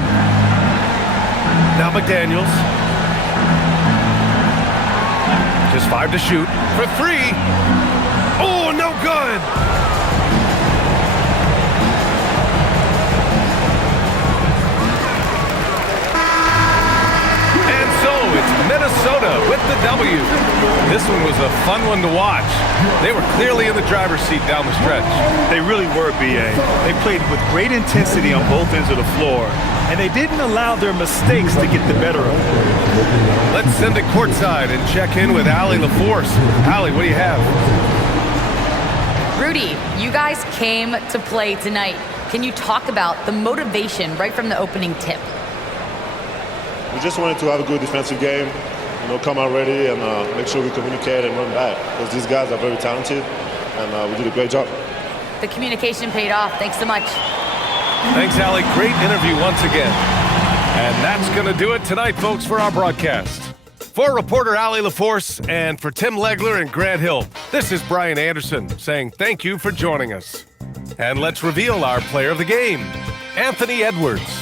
Now McDaniels. Just 5 to shoot for 3. Oh, no good. And so it's Minnesota with the W. This one was a fun one to watch. They were clearly in the driver's seat down the stretch. They really were, B.A. They played with great intensity on both ends of the floor, and they didn't allow their mistakes to get the better of them. Let's send it courtside and check in with Allie LaForce. Allie, what do you have? Rudy, you guys came to play tonight. Can you talk about the motivation right from the opening tip? We just wanted to have a good defensive game, come out ready and make sure we communicate and run back, because these guys are very talented, and we did a great job. The communication paid off. Thanks so much. Thanks, Allie. Great interview once again. And that's going to do it tonight, folks, for our broadcast. For reporter Allie LaForce and for Tim Legler and Grant Hill, this is Brian Anderson saying thank you for joining us. And let's reveal our player of the game, Anthony Edwards.